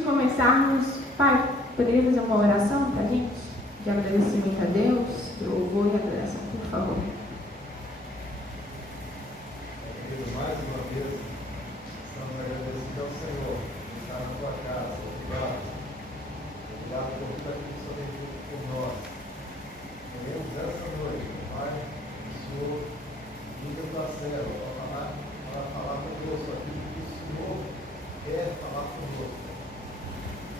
de começarmos, Pai, poderia fazer uma oração para a gente? De agradecimento a Deus, de louvor e adoração, por favor. Mais uma vez, estamos agradecidos ao Senhor por estar na tua casa. Obrigado. Obrigado por tudo aquilo que o Senhor tem feito por nós. Queremos essa noite, Pai, o Senhor liga para a célula para falar conosco aquilo que o Senhor quer falar conosco.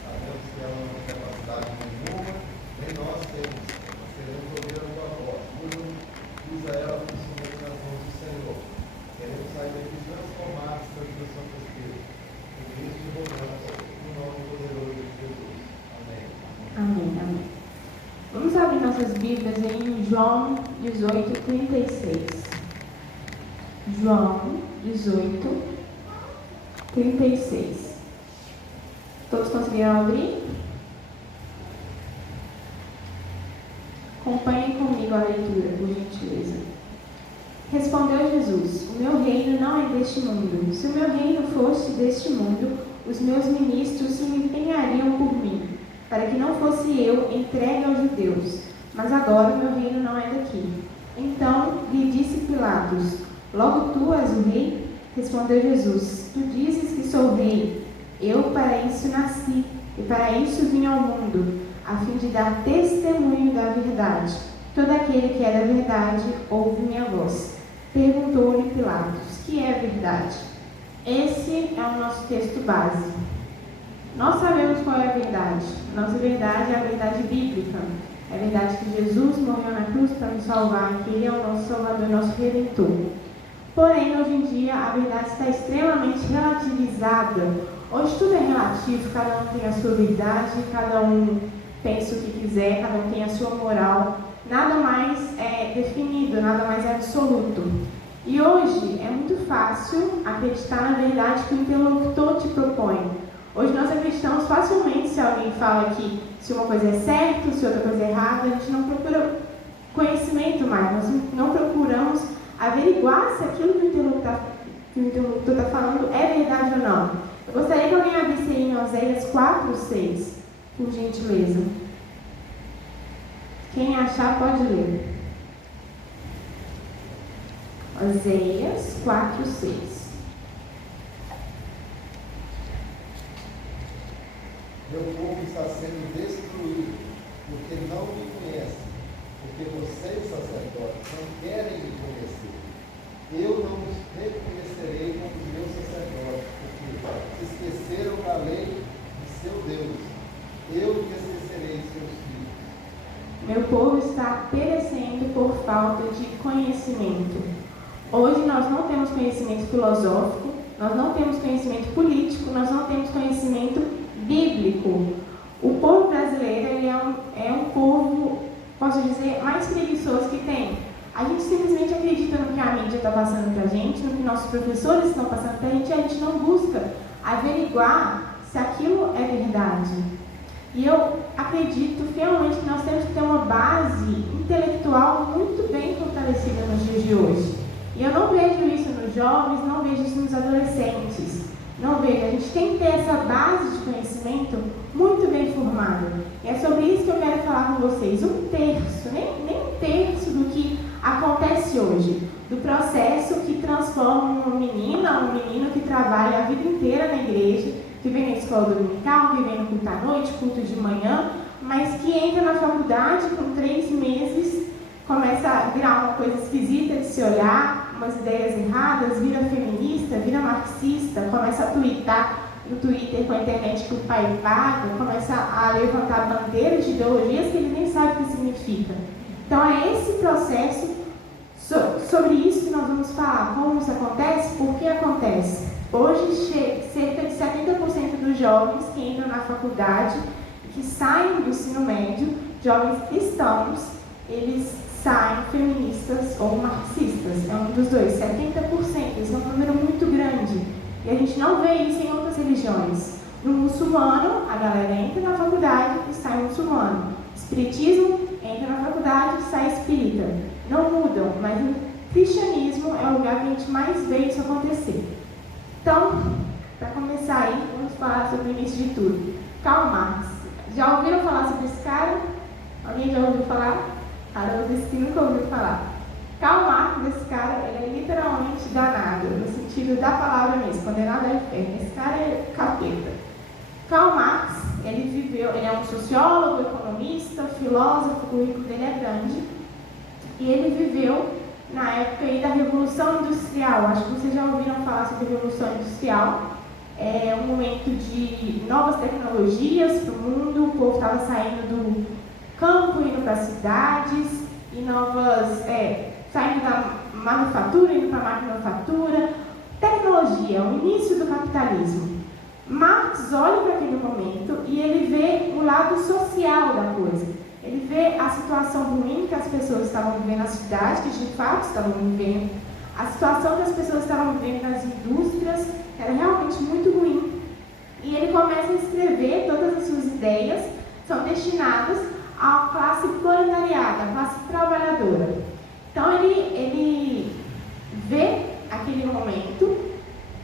Sabemos que ela não tem capacidade nenhuma, nem nós temos. Nós queremos ouvir a tua voz. Usa ela para o Senhor nas mãos do Senhor. Queremos sair daqui transformados pela expressão do Espírito. Por isso te rogamos, no nome poderoso de Jesus. Amém. Amém, amém. Vamos abrir nossas Bíblias em João 18, 36. João 18, 36. Todos conseguiram abrir? Acompanhem comigo a leitura, por gentileza. Respondeu Jesus: o meu reino não é deste mundo. Se o meu reino fosse deste mundo, os meus ministros se empenhariam por mim, para que não fosse eu entregue aos judeus. Mas agora o meu reino não é daqui. Então lhe disse Pilatos: logo tu és o rei? Respondeu Jesus: tu dizes que sou rei. Eu para isso nasci, e para isso vim ao mundo, a fim de dar testemunho da verdade. Todo aquele que é da verdade ouve minha voz. Perguntou-lhe Pilatos: que é verdade? Esse é o nosso texto base. Nós sabemos qual é a verdade. Nossa verdade é a verdade bíblica. É a verdade que Jesus morreu na cruz para nos salvar, que Ele é o nosso Salvador, nosso Redentor. Porém, hoje em dia, a verdade está extremamente relativizada. Hoje tudo é relativo, cada um tem a sua verdade, cada um pensa o que quiser, cada um tem a sua moral. Nada mais é definido, nada mais é absoluto. E hoje é muito fácil acreditar na verdade que o interlocutor te propõe. Hoje nós acreditamos facilmente se alguém fala que se uma coisa é certa, se outra coisa é errada. A gente não procura conhecimento mais, nós não procuramos averiguar se aquilo que o interlocutor está falando é verdade ou não. Eu gostaria que alguém abrisse aí em Oséias 4, 6, por gentileza. Quem achar pode ler. Oséias 4, 6. Meu povo está sendo destruído, porque não me conhecem, porque vocês, sacerdotes, não querem me conhecer. Eu não os reconhecerei como meu sacerdote, porque esqueceram da lei de seu Deus. Eu lhe esquecerei seus filhos. Meu povo está perecendo por falta de conhecimento. Hoje nós não temos conhecimento filosófico, nós não temos conhecimento político, nós não temos conhecimento bíblico. O povo brasileiro ele é um povo, posso dizer, mais preguiçoso que tem. A gente simplesmente acredita no que a mídia está passando para a gente, no que nossos professores estão passando para a gente, e a gente não busca averiguar se aquilo é verdade. E eu acredito fielmente que nós temos que ter uma base intelectual muito bem fortalecida nos dias de hoje. E eu não vejo isso nos jovens, não vejo isso nos adolescentes. Não vejo. A gente tem que ter essa base de conhecimento muito bem formada. E é sobre isso que eu quero falar com vocês. Um terço, nem um terço do que acontece hoje. Do processo que transforma uma menina, um menino que trabalha a vida inteira na igreja, que vem na escola dominical, que vem no culto à noite, culto de manhã, mas que entra na faculdade com 3 meses, começa a virar uma coisa esquisita de se olhar, umas ideias erradas, vira feminista, vira marxista, começa a twittar no Twitter com a internet que o pai paga, começa a levantar bandeiras de ideologias que ele nem sabe o que significa. Então é esse processo, sobre isso que nós vamos falar. Como isso acontece? Por que acontece? Hoje, cerca de 70% dos jovens que entram na faculdade, que saem do ensino médio, jovens cristãos, eles saem feministas ou marxistas. É um dos dois, 70%. Isso é um número muito grande. E a gente não vê isso em outras religiões. No muçulmano, a galera entra na faculdade e sai muçulmano. Espiritismo, entra na faculdade e sai espírita. Não mudam, mas no cristianismo é o lugar que a gente mais vê isso acontecer. Então, Para começar aí, vamos falar sobre o início de tudo. Karl Marx. Já ouviram falar sobre esse cara? Alguém já ouviu falar? Carol disse que nunca ouviu falar. Karl Marx, esse cara, ele é literalmente danado, no sentido da palavra mesmo, condenado ao inferno. Esse cara é capeta. Karl Marx, ele é um sociólogo, economista, filósofo, o currículo dele é grande, e ele viveu na época aí da Revolução Industrial. Acho que vocês já ouviram falar sobre a Revolução Industrial. É um momento de novas tecnologias para o mundo, o povo estava saindo do campo, indo para as cidades, e saindo da manufatura, indo para a manufatura. Tecnologia, o início do capitalismo. Marx olha para aquele momento e ele vê o lado social da coisa. Ele vê a situação ruim que as pessoas estavam vivendo na cidade, que de fato estavam vivendo, a situação que as pessoas estavam vivendo nas indústrias era realmente muito ruim. E ele começa a escrever todas as suas ideias, são destinadas à classe proletariada, à classe trabalhadora. Então ele vê aquele momento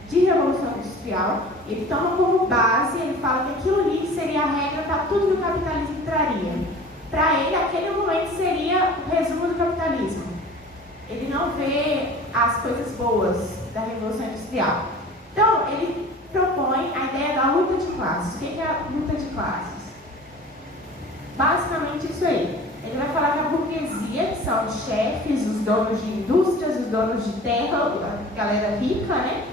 de Revolução Industrial, ele toma como base, ele fala que aquilo ali seria a regra para tudo que o capitalismo traria. Para ele, aquele momento seria o resumo do capitalismo. Ele não vê as coisas boas da Revolução Industrial. Então, ele propõe a ideia da luta de classes. O que é a luta de classes? Basicamente isso aí. Ele vai falar que a burguesia, que são os chefes, os donos de indústrias, os donos de terra, a galera rica, né?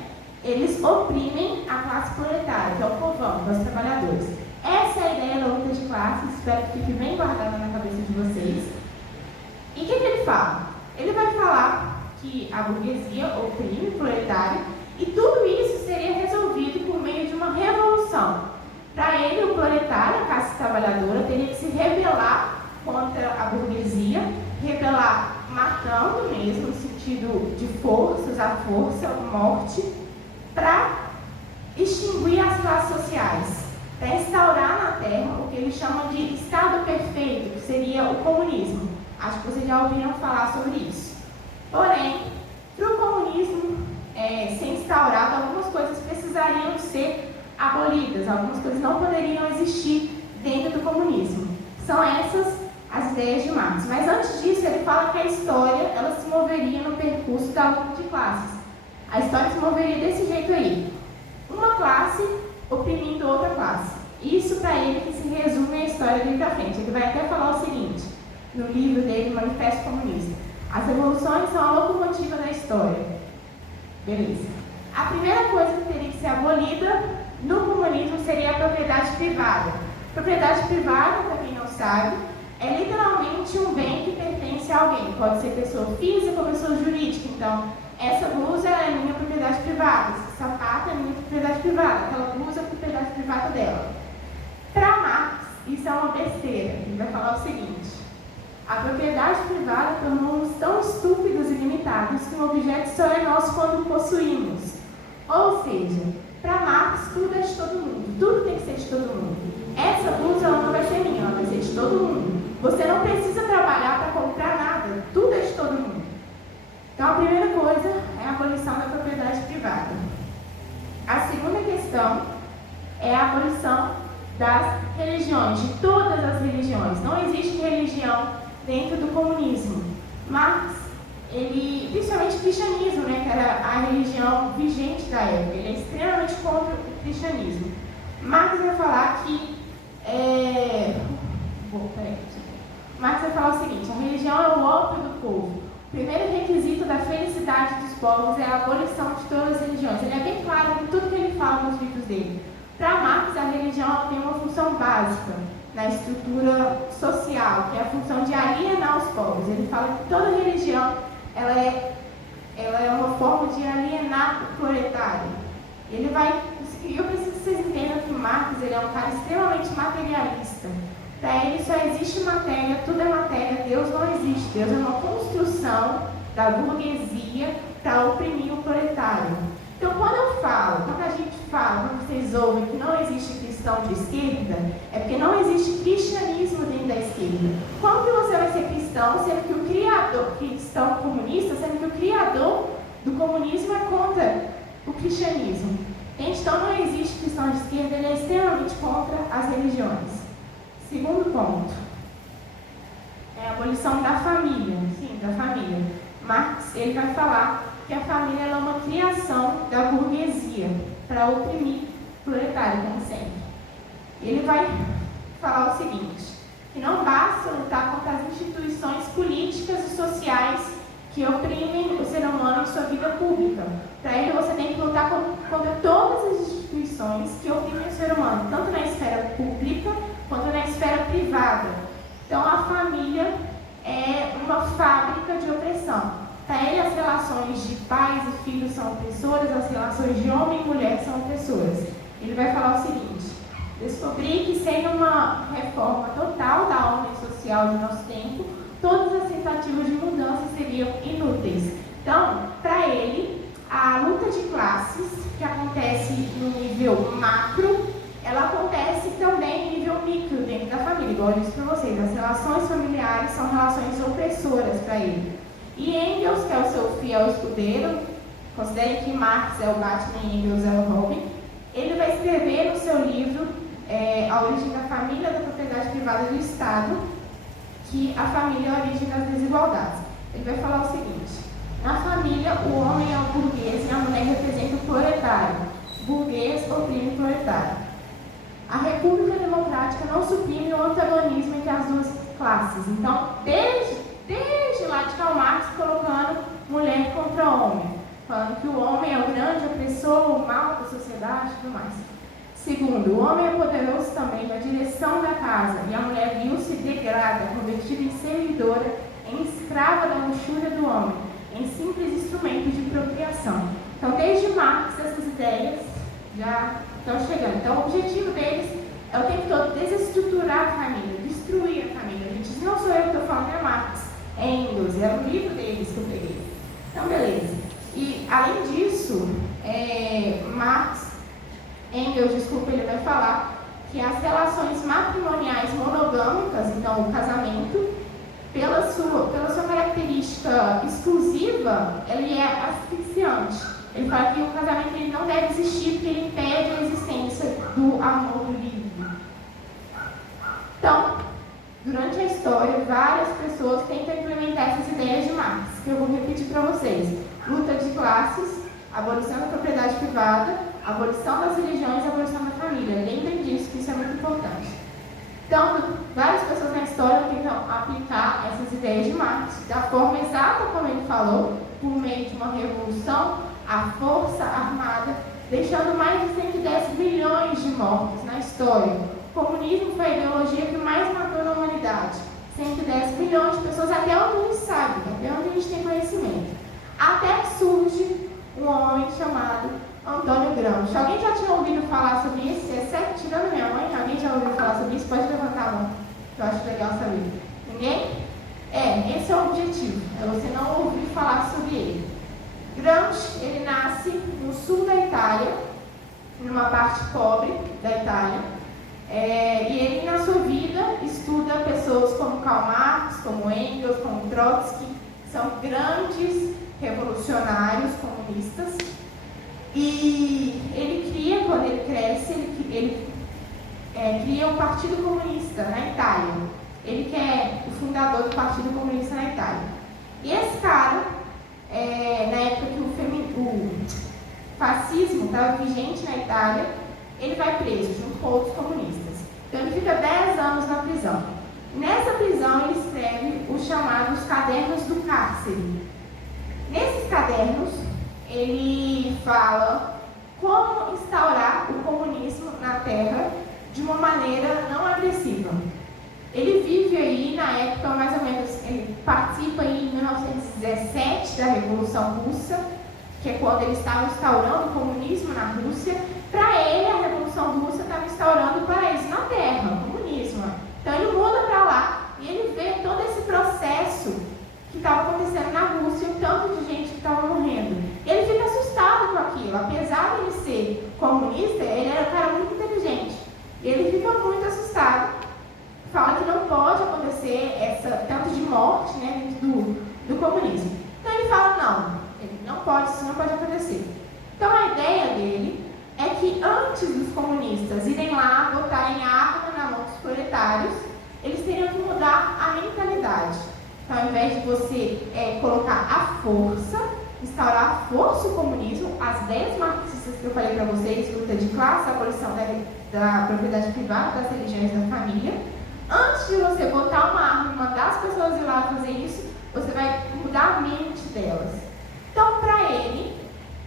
Eles oprimem a classe proletária, que é o povão, os trabalhadores. Essa é a ideia da luta de classes, espero que fique bem guardada na cabeça de vocês. E o que ele fala? Ele vai falar que a burguesia oprime o proletário e tudo isso seria resolvido por meio de uma revolução. Para ele, o proletário, a classe trabalhadora, teria que se rebelar contra a burguesia, rebelar matando mesmo, no sentido de força, usar força, morte, para extinguir as classes sociais, para instaurar na Terra o que eles chamam de Estado perfeito, que seria o comunismo. Acho que vocês já ouviram falar sobre isso. Porém, para o comunismo ser instaurado, algumas coisas precisariam ser abolidas, algumas coisas não poderiam existir dentro do comunismo. São essas as ideias de Marx. Mas antes disso, ele fala que a história ela se moveria no percurso da luta de classes. A história se moveria desse jeito aí. Uma classe oprimindo outra classe. Isso para ele que se resume a história dele para frente. Ele vai até falar o seguinte, no livro dele, Manifesto Comunista. As revoluções são a locomotiva da história. Beleza. A primeira coisa que teria que ser abolida no comunismo seria a propriedade privada. Propriedade privada, para quem não sabe, é literalmente um bem que pertence a alguém. Pode ser pessoa física ou pessoa jurídica. Então, essa blusa é minha propriedade privada, esse sapato é minha propriedade privada, aquela blusa é a propriedade privada dela. Para Marx, isso é uma besteira. Ele vai falar o seguinte: a propriedade privada tornou-nos tão estúpidos e limitados que um objeto só é nosso quando o possuímos. Ou seja, para Marx, tudo é de todo mundo, tudo tem que ser de todo mundo. Essa blusa não vai ser minha, ela vai ser de todo mundo. Você não precisa trabalhar para comprar nada, tudo é de todo mundo. Então, a primeira coisa é a abolição da propriedade privada. A segunda questão é a abolição das religiões, de todas as religiões. Não existe religião dentro do comunismo. Marx, principalmente o cristianismo, né, que era a religião vigente da época, ele é extremamente contra o cristianismo. Marx vai falar que Marx vai falar o seguinte: a religião é o ópio do povo. O primeiro requisito da felicidade dos povos é a abolição de todas as religiões. Ele é bem claro em tudo que ele fala nos livros dele. Para Marx, a religião tem uma função básica na estrutura social, que é a função de alienar os povos. Ele fala que toda religião ela é uma forma de alienar o proletário. Eu preciso que vocês entendam que Marx ele é um cara extremamente materialista. Para ele só existe matéria, tudo é matéria, Deus não existe. Deus é uma construção da burguesia para oprimir o proletário. Então, quando a gente fala, quando vocês ouvem que não existe cristão de esquerda, é porque não existe cristianismo dentro da esquerda. Como que você vai ser cristão, sendo que o criador, cristão comunista, sendo que o criador do comunismo é contra o cristianismo? Gente, então não existe cristão de esquerda, ele é extremamente contra as religiões. Segundo ponto, é a abolição da família. Sim, da família. Marx, ele vai falar que a família é uma criação da burguesia para oprimir o proletário, como sempre. Ele vai falar o seguinte, que não basta lutar contra as instituições políticas e sociais que oprimem o ser humano em sua vida pública. Para ele, você tem que lutar contra todas as instituições que oprimem o ser humano, tanto na esfera pública quanto na esfera privada. Então, a família é uma fábrica de opressão. Para ele, as relações de pais e filhos são opressoras, as relações de homem e mulher são opressoras. Ele vai falar o seguinte, descobri que sem uma reforma total da ordem social de nosso tempo, todas as tentativas de mudança seriam inúteis. Então, para ele, a luta de classes, que acontece no nível macro, ela acontece também no nível micro, dentro da família. Igual eu disse para vocês, as relações familiares são relações opressoras para ele. E Engels, que é o seu fiel escudeiro, considerem que Marx é o Batman e Engels é o Robin, ele vai escrever no seu livro A Origem da Família, da Propriedade Privada do Estado, que a família é a origem das desigualdades. Ele vai falar o seguinte, na família o homem é o burguês e a mulher representa o proletário. Burguês oprime o proletário. A República Democrática não suprime o antagonismo entre as duas classes. Então, desde lá de Karl Marx, colocando mulher contra homem, falando que o homem é o grande opressor, o mal da sociedade e tudo mais. Segundo, o homem é poderoso também na direção da casa, e a mulher vil se degrada, convertida em servidora, em escrava da luxúria do homem, em simples instrumento de procriação. Então, desde Marx, essas ideias já estão chegando. Então, o objetivo deles é o tempo todo desestruturar a família, destruir a família. A gente diz, não sou eu que estou falando, é Marx, é Engels, é o livro deles que eu peguei. Então, beleza. E, além disso, Engels, ele vai falar que as relações matrimoniais monogâmicas, então o casamento, pela sua característica exclusiva, ele é asfixiante. Ele fala que o casamento ele não deve existir porque ele impede a existência do amor livre. Então, durante a história, várias pessoas tentam implementar essas ideias de Marx, que eu vou repetir para vocês. Luta de classes, abolição da propriedade privada, abolição das religiões e abolição da família. Lembrem disso, que isso é muito importante. Então, várias pessoas na história tentam aplicar essas ideias de Marx da forma exata como ele falou, por meio de uma revolução, a força armada, deixando mais de 110 bilhões de mortos na história. O comunismo foi a ideologia que mais matou na humanidade. 110 bilhões de pessoas, até onde a gente sabe, até onde a gente tem conhecimento. Até que surge um homem chamado Antônio Gramsci. Alguém já tinha ouvido falar sobre isso? Exceto tirando minha mãe, alguém já ouviu falar sobre isso? Pode levantar a mão, que eu acho legal saber. Ninguém? Esse é o objetivo, é você não ouvir falar sobre ele. Gramsci, ele nasce no sul da Itália, numa parte pobre da Itália, e ele, na sua vida, estuda pessoas como Karl Marx, como Engels, como Trotsky, que são grandes revolucionários comunistas. E ele cria, quando ele cresce, ele cria o Partido Comunista na Itália. Ele que é o fundador do Partido Comunista na Itália. E esse cara, na época que o fascismo estava vigente na Itália, ele vai preso junto com outros comunistas. Então ele fica 10 anos na prisão. Nessa prisão ele escreve os chamados Cadernos do Cárcere. Nesses cadernos, ele fala como instaurar o comunismo na Terra de uma maneira não agressiva. Ele vive aí na época, mais ou menos, ele participa aí em 1917 da Revolução Russa, que é quando ele estava instaurando o comunismo na Rússia. Para ele, a Revolução Russa estava instaurando o paraíso na Terra, o comunismo. Então ele muda para lá e ele vê todo esse processo que estava acontecendo na Rússia, o tanto de gente que estava morrendo. Ele fica assustado com aquilo. Apesar de ele ser comunista, ele era um cara muito inteligente. Ele fica muito assustado. Fala que não pode acontecer tanto de morte, né, dentro do comunismo. Então ele fala, não, isso não pode acontecer. Então a ideia dele é antes dos comunistas irem lá, botarem a arma na mão dos proletários, eles teriam que mudar a mentalidade. Então, ao invés de você colocar a força, instaurar a força o comunismo, as ideias marxistas que eu falei para vocês, luta de classe, abolição da propriedade privada, das religiões da família, antes de você botar uma arma e mandar as pessoas ir lá fazer isso, você vai mudar a mente delas. Então, para ele,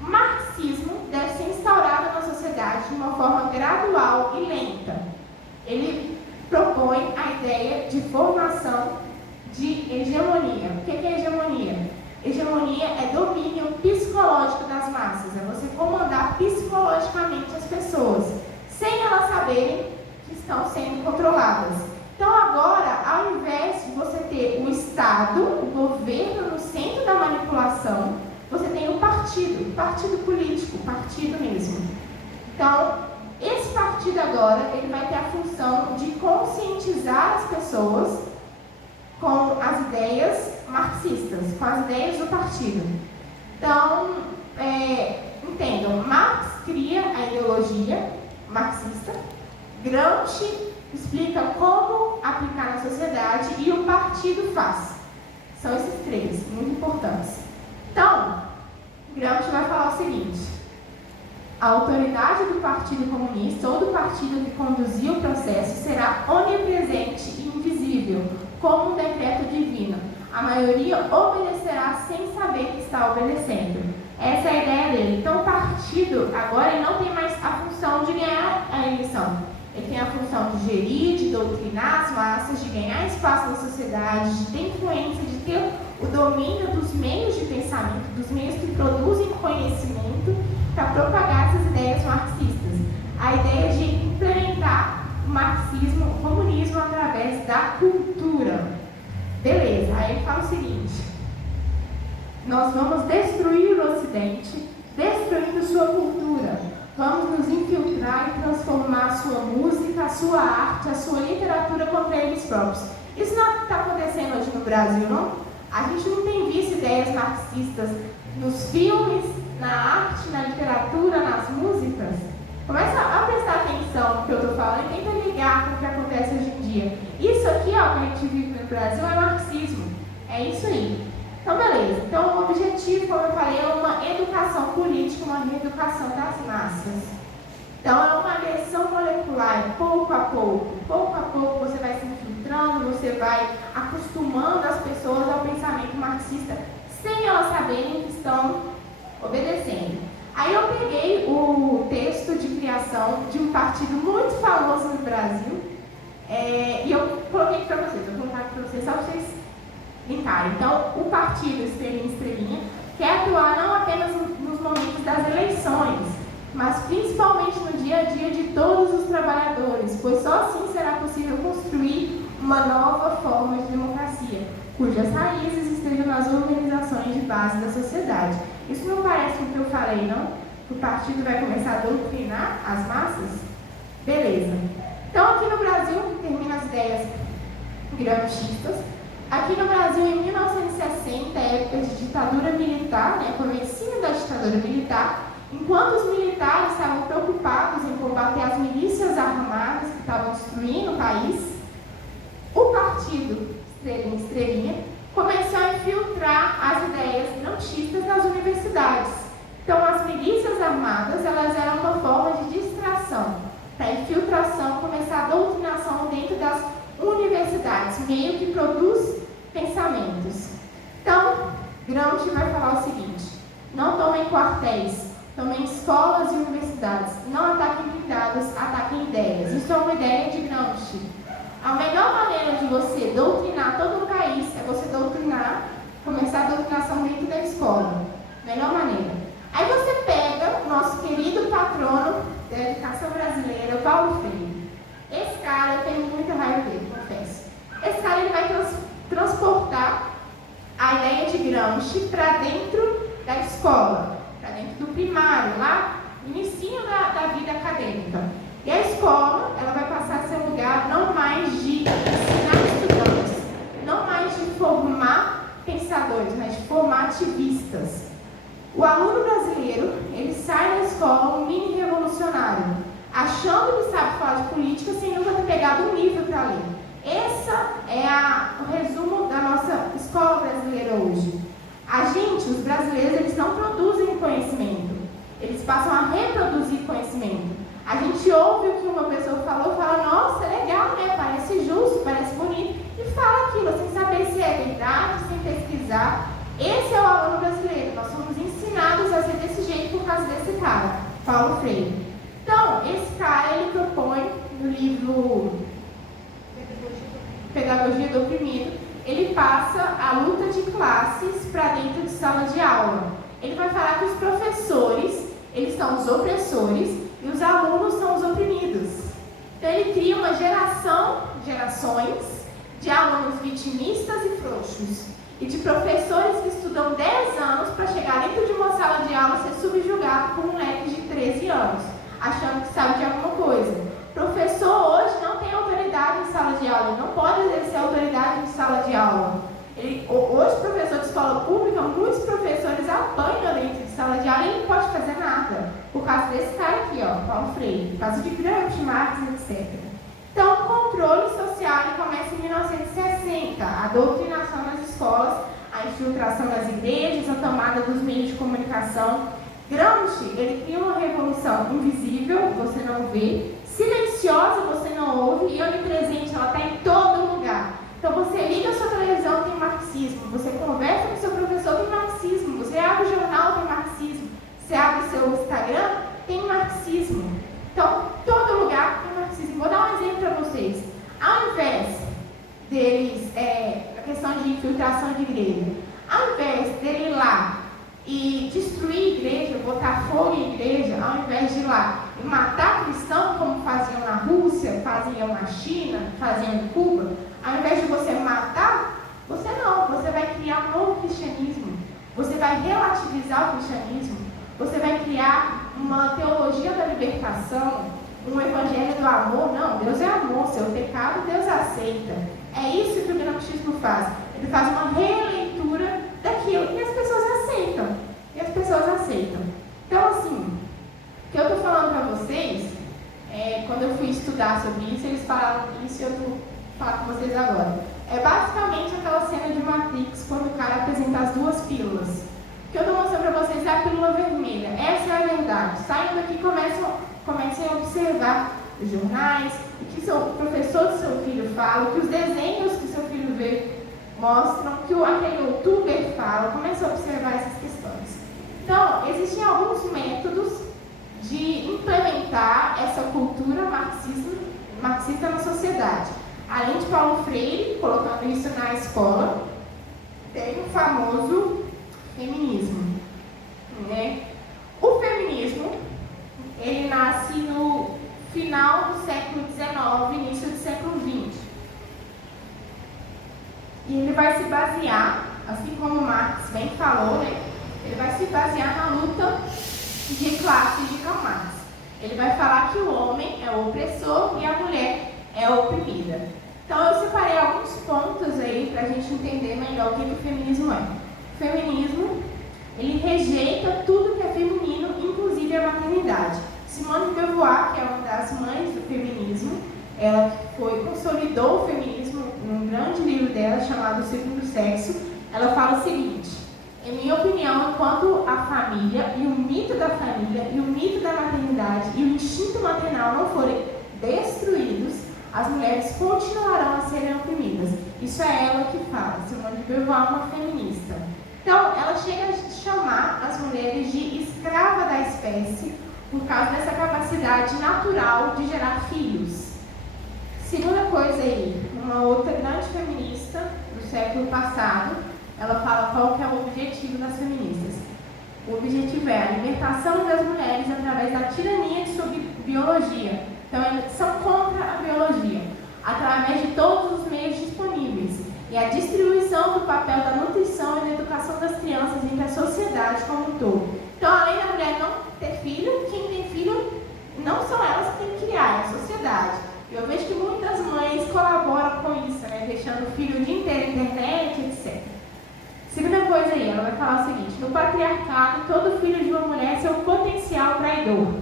o marxismo deve ser instaurado na sociedade de uma forma gradual e lenta. Ele propõe a ideia de formação de hegemonia. O que é hegemonia? Hegemonia é domínio psicológico das massas, é você comandar psicologicamente as pessoas, sem elas saberem que estão sendo controladas. Então agora, ao invés de você ter o Estado, o governo no centro da manipulação, você tem o partido político, partido mesmo. Então, esse partido agora, ele vai ter a função de conscientizar as pessoas com as ideias marxistas, com as ideias do partido. Então, entendam, Marx cria a ideologia marxista, Gramsci explica como aplicar na sociedade e o partido faz. São esses três, muito importantes. Então, Gramsci vai falar o seguinte: a autoridade do Partido Comunista ou do partido que conduziu o processo será onipresente e invisível, como um decreto divino. A maioria obedecerá sem saber que está obedecendo. Essa é a ideia dele. Então, o partido, agora, ele não tem mais a função de ganhar a eleição. Ele tem a função de gerir, de doutrinar as massas, de ganhar espaço na sociedade, de ter influência, de ter o domínio dos meios de pensamento, dos meios que produzem conhecimento, para propagar essas ideias marxistas. A ideia de implementar o marxismo, o comunismo, através da cultura. Beleza, aí ele fala o seguinte: nós vamos destruir o Ocidente, destruindo sua cultura. Vamos nos infiltrar e transformar a sua música, a sua arte, a sua literatura contra eles próprios. Isso não está acontecendo hoje no Brasil, não? A gente não tem visto ideias marxistas nos filmes, na arte, na literatura, nas músicas. Começa a prestar atenção no que eu estou falando e tenta ligar com o que acontece hoje em dia. Isso aqui, ó, que a gente vive no Brasil, é marxismo. É isso aí. Então, beleza. Então, o objetivo, como eu falei, é uma educação política, uma reeducação das massas. Então, é uma agressão molecular, pouco a pouco. Pouco a pouco você vai se infiltrando, você vai acostumando as pessoas ao pensamento marxista, sem elas saberem que estão obedecendo. Aí eu peguei o texto de criação de um partido muito famoso no Brasil, e eu coloquei aqui para vocês. Eu vou colocar aqui para vocês só para vocês linkarem. Então, o partido Estrelinha quer atuar não apenas nos momentos das eleições, mas principalmente no dia a dia de todos os trabalhadores, pois só assim será possível construir uma nova forma de democracia, cujas raízes estejam nas organizações de base da sociedade. Isso não parece com o que eu falei, não? Que o partido vai começar a doutrinar as massas? Beleza. Então, aqui no Brasil, termina as ideias gramscistas. Aqui no Brasil, em 1960, época de ditadura militar, comecinho da ditadura militar, enquanto os militares estavam preocupados em combater as milícias armadas que estavam destruindo o país, o partido Estrelinha começou a infiltrar as ideias gramscistas nas universidades. Então, as milícias armadas, elas eram uma forma de distração, para a infiltração, começar a doutrinação dentro das universidades, meio que produz pensamentos. Então, Gramsci vai falar o seguinte: não tomem quartéis, tomem escolas e universidades, não ataquem blindados, ataquem ideias. Isso é uma ideia de Gramsci. A melhor maneira de você doutrinar todo o país é você começar a doutrinação dentro da escola. Melhor maneira. Aí você pega o nosso querido patrono da educação brasileira, Paulo Freire. Esse cara, eu tenho muita raiva dele, confesso. Esse cara, ele vai transportar a ideia de Gramsci para dentro da escola, para dentro do primário, lá no início da vida acadêmica. E a escola, ela vai passar a ser um lugar não mais de ensinar estudantes, não mais de formar pensadores, mas de formar ativistas. O aluno brasileiro, ele sai da escola um mini revolucionário. pegado um livro para ler. Esse é o resumo da nossa escola brasileira hoje. A gente, os brasileiros, eles não produzem conhecimento. Eles passam a reproduzir conhecimento. A gente ouve o que uma pessoa falou, fala, nossa, é legal, né? Parece justo, parece bonito, e fala aquilo sem saber se é verdade, sem pesquisar. Esse é o aluno brasileiro. Nós somos ensinados a ser desse jeito por causa desse cara, Paulo Freire. Então, esse cara, ele propõe no livro Pedagogia do Oprimido, ele passa a luta de classes para dentro de sala de aula. Ele vai falar que os professores, eles são os opressores e os alunos são os oprimidos. Então ele cria uma gerações de alunos vitimistas e frouxos e de professores que estudam 10 anos para chegar dentro de uma sala de aula e ser subjugado por um moleque de 13 anos, achando que sabe de alguma coisa. Professor hoje não tem autoridade em sala de aula, ele não pode exercer autoridade em sala de aula. Hoje, professor de escola pública, muitos professores apanham dentro de sala de aula e ele não pode fazer nada, por causa desse cara aqui, ó, Paulo Freire, por causa de Gramsci, Marx, etc. Então, o controle social ele começa em 1960, a doutrinação nas escolas, a infiltração das igrejas, a tomada dos meios de comunicação. Gramsci, ele cria uma revolução invisível, você não vê, silenciosa, você não ouve, e onipresente, ela está em todo lugar. Então você liga a sua televisão, tem marxismo, você conversa com seu professor, tem marxismo, você abre o jornal, tem marxismo, você abre o seu Instagram, tem marxismo. Então, todo lugar tem marxismo. Vou dar um exemplo para vocês. Ao invés deles, a questão de infiltração de igreja, ao invés dele ir lá e destruir a igreja, botar fogo em igreja, ao invés de ir lá e matar cristão, como faziam na Rússia, faziam na China, faziam em Cuba, ao invés de você matar, você vai criar um novo cristianismo, você vai relativizar o cristianismo, você vai criar uma teologia da libertação, um evangelho do amor. Não, Deus é amor, seu pecado Deus aceita. É isso que o gnosticismo faz. Ele faz uma releitura daquilo e as pessoas aceitam. Então, assim, o que eu estou falando para vocês, quando eu fui estudar sobre isso, eles falaram isso e eu estou falando com vocês agora. É basicamente aquela cena de Matrix, quando o cara apresenta as duas pílulas. O que eu estou mostrando para vocês é a pílula vermelha. Essa é a verdade. Saindo daqui e comecem a observar os jornais, o que o professor do seu filho fala, o que os desenhos que seu filho vê mostram, o que aquele youtuber fala. Comece a observar essas questões. Então, existem alguns métodos de implementar essa cultura marxista na sociedade. Além de Paulo Freire, colocando isso na escola, tem o famoso feminismo. O feminismo, ele nasce no final do século XIX, início do século XX. E ele vai se basear, assim como Marx bem falou, ele vai se basear na luta de classes de Karl Marx. Ele vai falar que o homem é o opressor e a mulher é a oprimida. Então eu separei alguns pontos aí para a gente entender melhor o que o feminismo é. O feminismo, ele rejeita tudo que é feminino, inclusive a maternidade. Simone de Beauvoir, que é uma das mães do feminismo, ela consolidou o feminismo num grande livro dela chamado O Segundo Sexo. Ela fala o seguinte: em minha opinião, enquanto a família e o mito da família e o mito da maternidade e o instinto maternal não forem destruídos, as mulheres continuarão a serem oprimidas. Isso é ela que fala. Simone de Beauvoir é uma feminista. Então, ela chega a chamar as mulheres de escrava da espécie por causa dessa capacidade natural de gerar filhos. Segunda coisa aí, uma outra grande feminista do século passado, ela fala qual que é o objetivo das feministas. O objetivo é a libertação das mulheres através da tirania de sua biologia. Então, eles são contra a biologia, através de todos os meios disponíveis. E a distribuição do papel da nutrição e da educação das crianças entre a sociedade como um todo. Então, além da mulher não ter filho, quem tem filho não são elas que têm que criar, é a sociedade. Eu vejo que muitas mães colaboram com isso, deixando o filho o dia inteiro na internet, etc. Segunda coisa ela vai falar o seguinte: no patriarcado, todo filho de uma mulher é seu potencial traidor.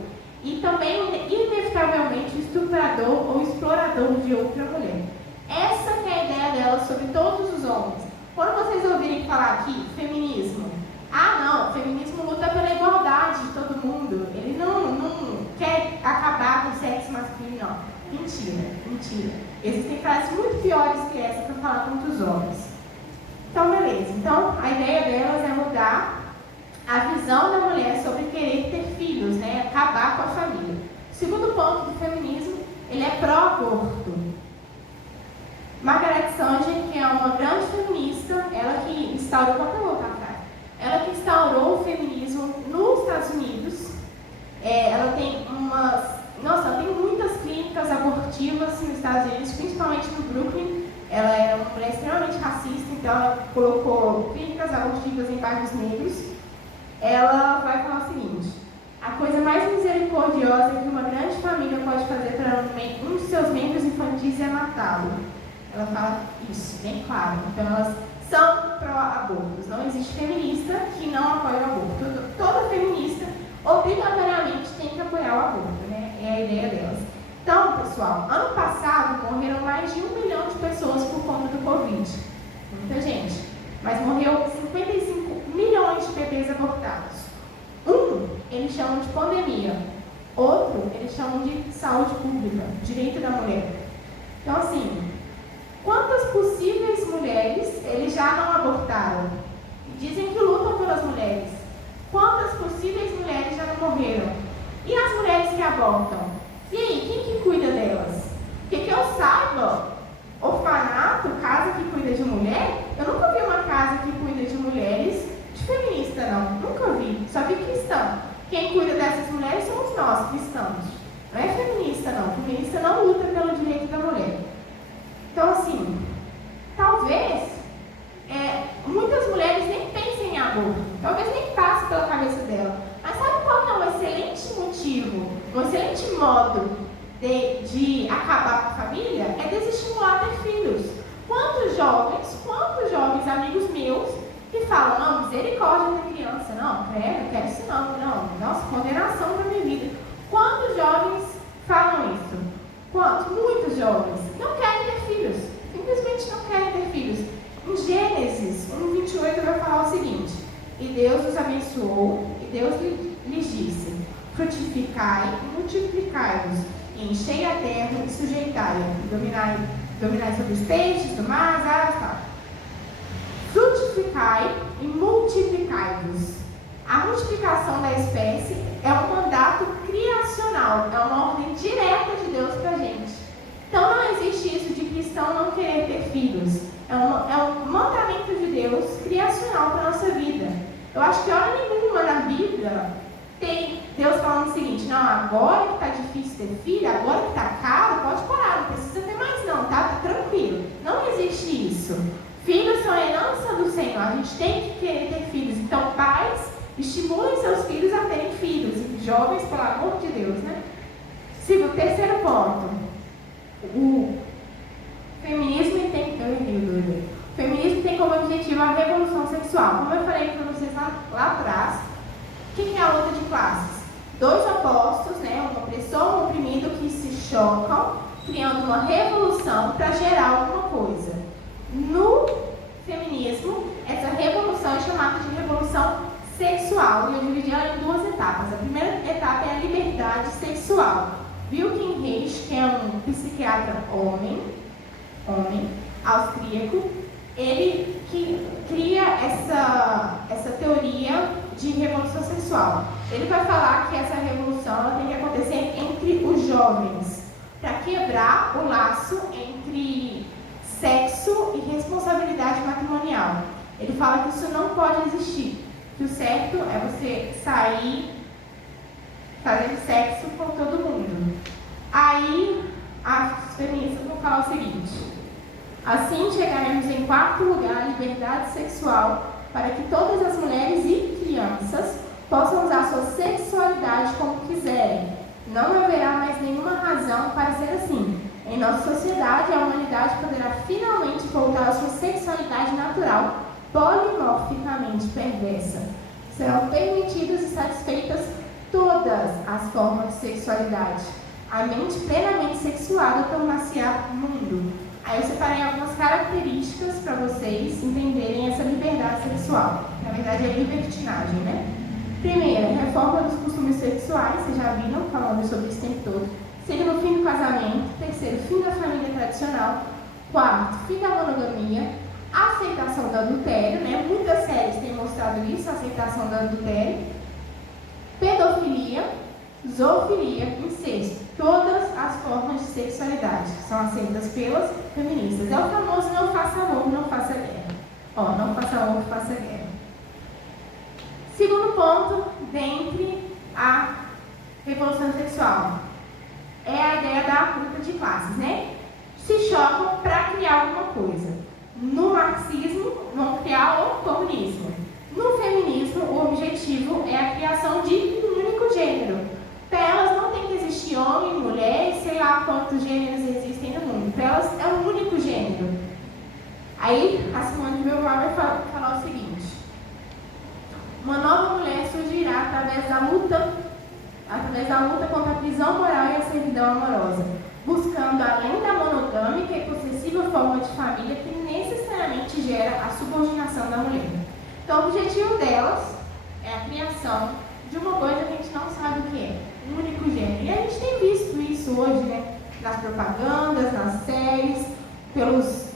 e também, inevitavelmente, o estuprador ou explorador de outra mulher. Essa que é a ideia dela sobre todos os homens. Quando vocês ouvirem falar aqui, feminismo, não, o feminismo luta pela igualdade de todo mundo, ele não quer acabar com o sexo masculino, não. Mentira. Existem frases muito piores que essa para falar contra os homens. Então, beleza. Então, a ideia delas é mudar a visão da mulher sobre querer ter filhos, né? Acabar com a família. O segundo ponto do feminismo, ele é pró-aborto. Margaret Sanger, que é uma grande feminista, ela que instaurou, ela que instaurou o feminismo nos Estados Unidos. Ela tem muitas clínicas abortivas nos Estados Unidos, principalmente no Brooklyn. Ela era uma mulher extremamente racista, então ela colocou clínicas abortivas em bairros negros. Ela vai falar o seguinte: a coisa mais misericordiosa que uma grande família pode fazer para um de seus membros infantis é matá-lo. Ela fala isso, bem claro. Então elas são pró-abortos. Não existe feminista que não apoie o aborto. Toda feminista obrigatoriamente tem que apoiar o aborto, né? É a ideia delas. Então, pessoal, ano passado morreram mais de 1 milhão de pessoas por conta do Covid. Muita gente. Mas morreu 55 milhões de bebês abortados. Eles chamam de pandemia. Outro, eles chamam de saúde pública, direito da mulher. Então, assim, quantas possíveis mulheres eles já não abortaram? Dizem que lutam pelas mulheres. Quantas possíveis mulheres já não morreram? E as mulheres que abortam? E aí, quem que cuida delas? Porque que eu saiba, orfanato, casa que cuida de mulher, eu nunca vi uma casa que cuida de mulheres de feminista, não. Nunca vi. Só vi cristão. Quem cuida dessas mulheres somos nós, cristãos. Não é feminista, não. Feminista não luta pelo direito da mulher. Então, assim, talvez muitas mulheres nem pensem em aborto. Talvez nem passe pela cabeça dela. Mas sabe qual é um excelente motivo, um excelente modo de acabar com a família? É desestimular ter filhos. Quantos jovens amigos meus que falam: não, misericórdia da criança, não quero isso não, nossa, condenação para minha vida. Quantos jovens falam isso? Quantos? Muitos jovens não querem ter filhos, simplesmente não querem ter filhos. Em Gênesis 1:28 vai falar o seguinte: e Deus os abençoou, e Deus lhes disse: frutificai e multiplicai-vos, e enchei a terra e sujeitai-a, dominai sobre os peixes, do mar, as aves, tal. Frutificai e multiplicai-vos. A multiplicação da espécie é um mandato criacional, é uma ordem direta de Deus para a gente. Então não existe isso de cristão não querer ter filhos. É um mandamento de Deus criacional para a nossa vida. Eu acho que hora nenhuma na Bíblia tem Deus falando o seguinte: não, agora que está difícil ter filho, agora que está caro, pode parar, não precisa ter mais não, tá tranquilo. Não existe isso. Filhos são a herança do Senhor, a gente tem que querer ter filhos. Então, pais, estimulem seus filhos a terem filhos. E jovens, pelo amor de Deus, né? Terceiro ponto. O feminismo tem como objetivo a revolução sexual. Como eu falei para vocês lá atrás, o que é a luta de classes? Dois opostos, né, um opressor e um oprimido, que se chocam, criando uma revolução para gerar alguma coisa. No feminismo, essa revolução é chamada de revolução sexual, e eu dividi ela em duas etapas. A primeira etapa é a liberdade sexual. Wilhelm Reich, que é um psiquiatra homem austríaco, ele que cria essa teoria de revolução sexual. Ele vai falar que essa revolução ela tem que acontecer entre os jovens, para quebrar o laço entre sexo e responsabilidade matrimonial. Ele fala que isso não pode existir, que o certo é você sair fazendo sexo com todo mundo. Aí as feministas vão falar o seguinte: assim chegaremos em quarto lugar a liberdade sexual, para que todas as mulheres e crianças possam usar sua sexualidade como quiserem. Não haverá mais nenhuma razão para ser assim. Em nossa sociedade, a humanidade poderá finalmente voltar à sua sexualidade natural, polimorficamente perversa. Serão permitidas e satisfeitas todas as formas de sexualidade. A mente plenamente sexuada tornar-se-á mundo. Aí eu separei algumas características para vocês entenderem essa liberdade sexual. Na verdade é libertinagem, né? Primeira, reforma dos costumes sexuais, vocês já viram falando sobre isso o tempo todo. Segundo, fim do casamento. Terceiro, fim da família tradicional. Quarto, fim da monogamia. Aceitação do adultério, né? Muitas séries têm mostrado isso, a aceitação do adultério. Pedofilia, zoofilia, incesto. Todas as formas de sexualidade são aceitas pelas feministas. É o famoso não faça amor, não faça guerra. Não faça amor, faça guerra. Segundo ponto, dentre a revolução sexual, é a ideia da luta de classes, né? Se chocam para criar alguma coisa. No marxismo, vão criar o comunismo. No feminismo, o objetivo é a criação de um único gênero. Para elas não tem que existir homem, mulher, sei lá quantos gêneros existem no mundo. Para elas é um único gênero. Aí a Simone de Beauvoir vai falar o seguinte: uma nova mulher surgirá através da luta contra a prisão moral e a servidão amorosa, buscando além da monogâmica e possessiva forma de família que necessariamente gera a subordinação da mulher. Então o objetivo delas é a criação de uma coisa que a gente não sabe o que é, um único gênero. E a gente tem visto isso hoje, né? Nas propagandas, nas séries, pelos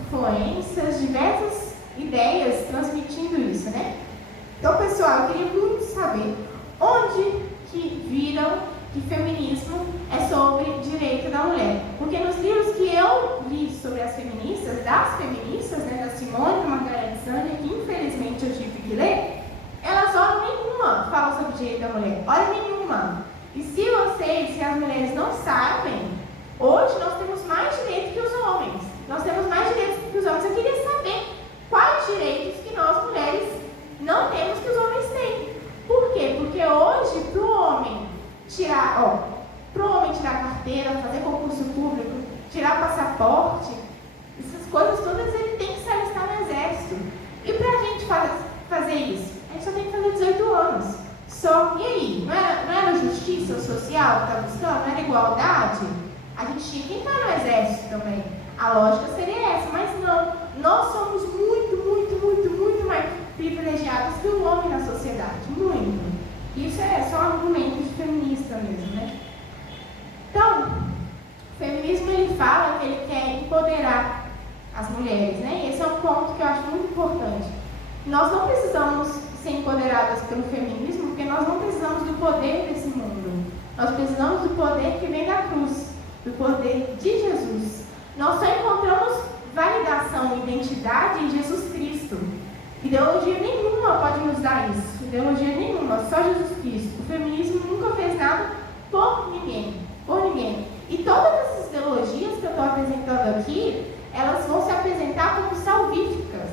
influências, diversas ideias transmitindo isso, né? Então, pessoal, eu queria muito saber onde que viram que feminismo é sobre direito da mulher. Porque nos livros que eu li sobre as feministas, né, da Simone, da Margaret Sanger, que infelizmente eu tive que ler, elas hora nenhuma falam sobre direito da mulher, hora nenhuma. E se as mulheres não sabem, hoje nós temos mais direitos que os homens. Nós temos mais direitos que os homens. Eu queria saber quais direitos que nós mulheres não temos que os homens têm. Por quê? Porque hoje, para o homem tirar carteira, fazer concurso público, tirar passaporte, essas coisas todas, ele tem que se alistar no exército. E para a gente fazer isso, a gente só tem que fazer 18 anos. Só, e aí? Não era justiça social que está buscando? Não era igualdade? A gente tinha que entrar no exército também. A lógica seria essa, mas não. Nós somos muito, muito, muito, muito mais privilegiados que o homem na sociedade. Muito. Isso é só um argumento de feminista mesmo, né? Então, o feminismo, ele fala que ele quer empoderar as mulheres, né? E esse é um ponto que eu acho muito importante. Nós não precisamos ser empoderadas pelo feminismo, porque nós não precisamos do poder desse mundo. Nós precisamos do poder que vem da cruz, do poder de Jesus. Nós só encontramos validação e identidade em Jesus Cristo. Ideologia nenhuma pode nos dar isso. Ideologia nenhuma, só Jesus Cristo. O feminismo nunca fez nada por ninguém. E todas essas ideologias que eu estou apresentando aqui, elas vão se apresentar como salvíficas.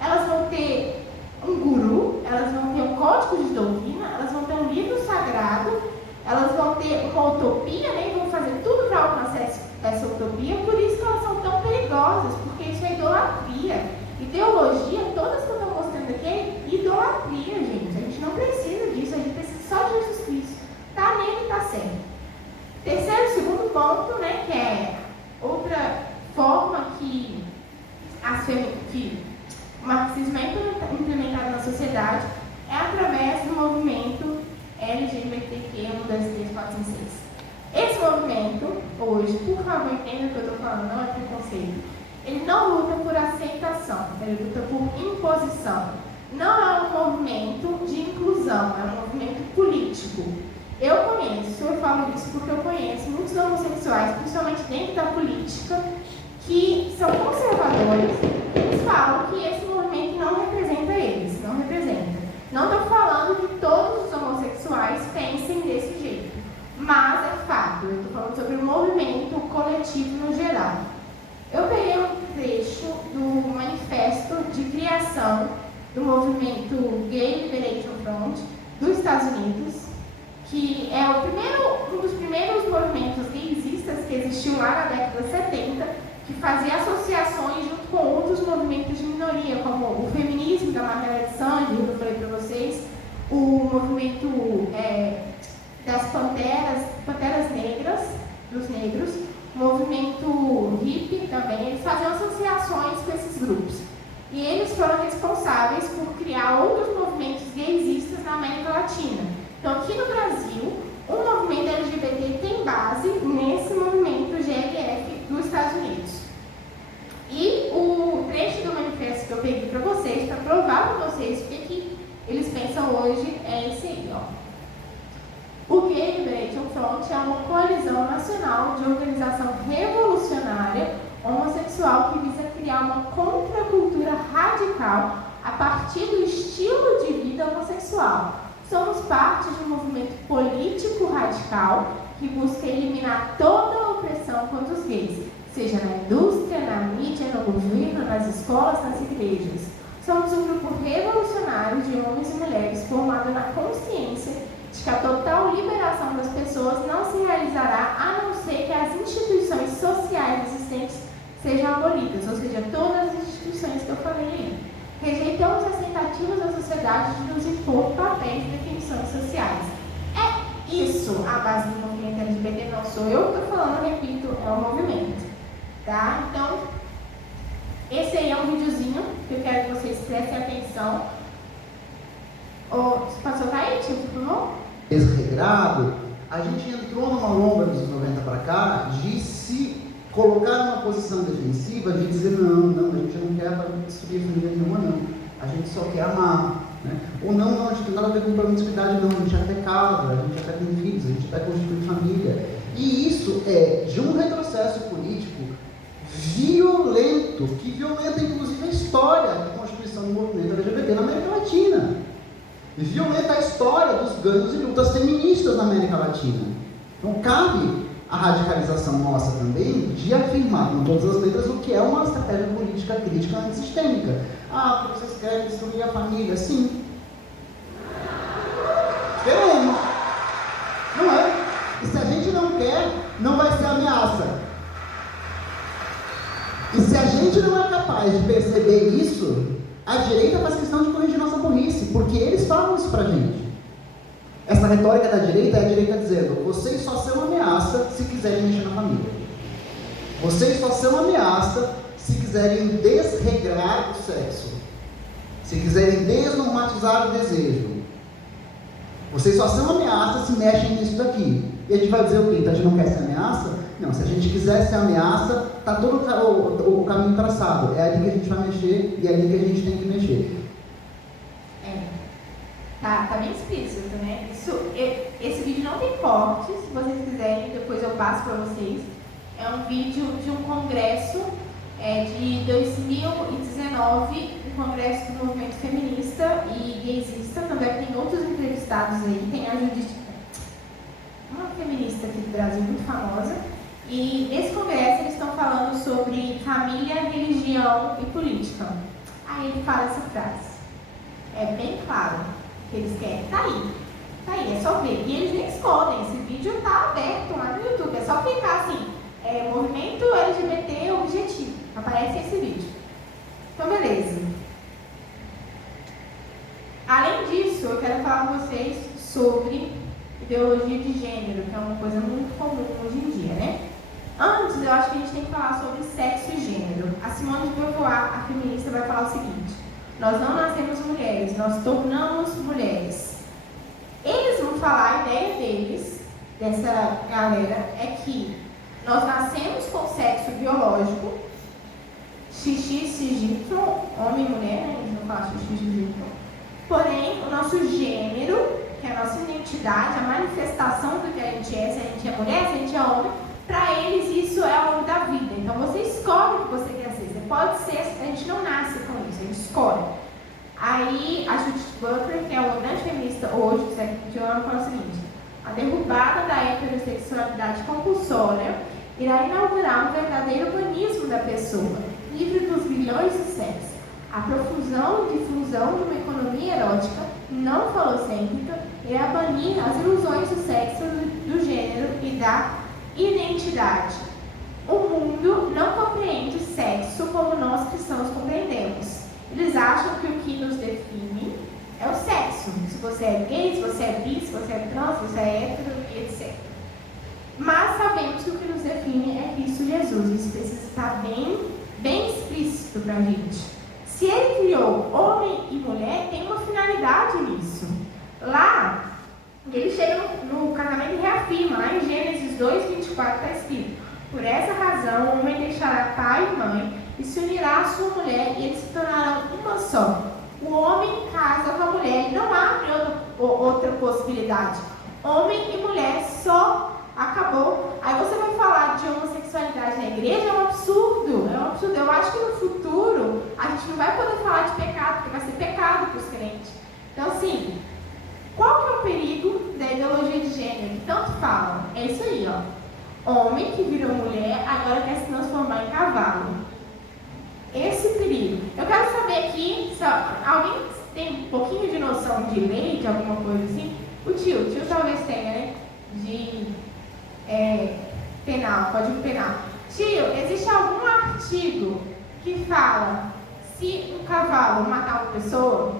Elas vão ter um guru, elas vão ter um código de doutrina, elas vão ter um livro sagrado, elas vão ter uma utopia, né? E vão fazer tudo para alcançar essa utopia. Por isso que elas são tão perigosas, porque isso é idolatria. Ideologia, todas que eu estou mostrando aqui, é idolatria, gente. A gente não precisa disso, a gente precisa só de Jesus Cristo. Tá nele, tá certo. Terceiro, segundo ponto, né, que é outra forma que o marxismo é implementado na sociedade, é através do movimento LGBTQ 1, 2, 3, 4, 5, 6. Esse movimento, hoje, por favor, entenda o que eu estou falando, não é preconceito. Ele não luta por aceitação, ele luta por imposição. Não é um movimento de inclusão, é um movimento político. Eu falo isso porque eu conheço muitos homossexuais, principalmente dentro da política, que são conservadores. Eles falam que esse movimento não representa eles, não representa. Não estou falando que todos os homossexuais pensem desse jeito, mas é fato, eu estou falando sobre o movimento coletivo no geral. Eu peguei um trecho do manifesto de criação do movimento Gay Liberation Front dos Estados Unidos, que é um dos primeiros movimentos gaysistas que existiu lá na década de 70, que fazia associações junto com outros movimentos de minoria, como o feminismo da Margaret Sanger, que eu falei para vocês, o movimento das panteras negras, dos negros, o movimento hippie também, eles faziam associações com esses grupos. E eles foram responsáveis por criar outros movimentos gaysistas na América Latina. Então, aqui no Brasil, o movimento LGBT tem base nesse movimento GLF dos Estados Unidos. E o trecho do manifesto que eu peguei para vocês, para provar para vocês o que eles pensam hoje, é esse aí, ó. O Gay Liberation Front é uma coalizão nacional de organização revolucionária homossexual que visa criar uma contracultura radical a partir do estilo de vida homossexual. Somos parte de um movimento político radical que busca eliminar toda a opressão contra os gays, seja na indústria, na mídia, no governo, nas escolas, nas igrejas. Somos um grupo revolucionário de homens e mulheres formado na consciência de que a total liberação das pessoas não se realizará a não ser que as instituições sociais existentes sejam abolidas, ou seja, todas as instituições que eu falei aí. Rejeitamos as tentativas da sociedade de nos impor papéis e definições sociais. É isso a base do movimento LGBT, não sou eu que estou falando, repito, é o movimento. Tá? Então, esse aí é um videozinho que eu quero que vocês prestem atenção. Você pode soltar aí, tio, por favor? Desregrado, a gente entrou numa longa dos 90 para cá de se colocar numa posição defensiva, de dizer não, a gente não quer destruir família nenhuma, não. A gente só quer amar. Né? Ou não, a gente não tem nada a ver com promiscuidade, não. A gente até casa, a gente até tem filhos, a gente até constitui família. E isso é de um retrocesso político violento, que violenta inclusive a história da constituição do movimento LGBT na América Latina. Violenta a história dos ganhos e lutas feministas na América Latina. Então cabe a radicalização nossa também de afirmar com todas as letras o que é uma estratégia política crítica antissistêmica. Porque vocês querem destruir a família? Sim. Queremos. Não é? E se a gente não quer, não vai ser ameaça. E se a gente não é capaz de perceber isso, a direita faz questão de corrigir nossa burrice, porque eles falam isso pra gente. Essa retórica da direita é a direita dizendo: vocês só são ameaça se quiserem mexer na família. Vocês só são ameaça se quiserem desregrar o sexo. Se quiserem desnormatizar o desejo. Vocês só são ameaça se mexem nisso daqui. E a gente vai dizer o quê? Então a gente não quer ser ameaça? Não, se a gente quiser ser ameaça, está todo o caminho traçado. É ali que a gente vai mexer e é ali que a gente tem que mexer. Tá bem explícito, né? Esse vídeo não tem corte, se vocês quiserem, depois eu passo para vocês. É um vídeo de um congresso de 2019, um congresso do movimento feminista e gaysista. Também tem outros entrevistados aí, tem a Judith, uma feminista aqui do Brasil muito famosa. E nesse congresso eles estão falando sobre família, religião e política. Aí ele fala essa frase. É bem claro que eles querem. Tá aí, é só ver. E eles nem escondem, esse vídeo tá aberto lá no YouTube. É só clicar assim, movimento LGBT objetivo. Aparece esse vídeo. Então, beleza. Além disso, eu quero falar com vocês sobre ideologia de gênero, que é uma coisa muito comum hoje em dia, né? Antes, eu acho que a gente tem que falar sobre sexo e gênero. A Simone de Beauvoir, a feminista, vai falar o seguinte: nós não nascemos mulheres, nós tornamos mulheres. Eles vão falar, a ideia deles, dessa galera, é que nós nascemos com sexo biológico, XX, cisgênero, homem e mulher, né? Eles vão falar XX, cisgênero. Porém, o nosso gênero, que é a nossa identidade, a manifestação do que a gente é, se a gente é mulher, se a gente é homem, para eles isso é ao longo da vida. Então você escolhe o que você quer ser. Você pode ser, a gente não nasce com isso, a gente escolhe. Aí a Judith Butler, que é uma grande feminista hoje, do século XXI, fala o seguinte: a derrubada da heterossexualidade compulsória irá inaugurar um verdadeiro humanismo da pessoa, livre dos bilhões de sexos. A profusão e difusão de uma economia erótica não falocêntrica irá banir as ilusões do sexo, do gênero e da identidade. O mundo não compreende o sexo como nós cristãos compreendemos. Eles acham que o que nos define é o sexo. Se você é gay, se você é bi, se você é trans, se você é hétero e etc. Mas sabemos que o que nos define é Cristo Jesus. Isso precisa estar bem explícito para a gente. Se ele criou homem e mulher, tem uma finalidade nisso. Lá, ele chega no casamento e reafirma, lá em Gênesis 2:24 está escrito: por essa razão, o homem deixará pai e mãe e se unirá à sua mulher e eles se tornarão uma só. O homem casa com a mulher e não abre outra possibilidade. Homem e mulher só. Acabou. Aí você vai falar de homossexualidade na igreja, é um absurdo. É um absurdo. Eu acho que no futuro a gente não vai poder falar de pecado, porque vai ser pecado para os crentes. Então, assim, qual que é o perigo da ideologia de gênero que tanto falam? É isso aí, ó. Homem que virou mulher agora quer se transformar em cavalo. Esse perigo. Eu quero saber aqui, alguém tem um pouquinho de noção de lei, de alguma coisa assim? O tio talvez tenha, né? De penal, código penal. Tio, existe algum artigo que fala se um cavalo matar uma pessoa?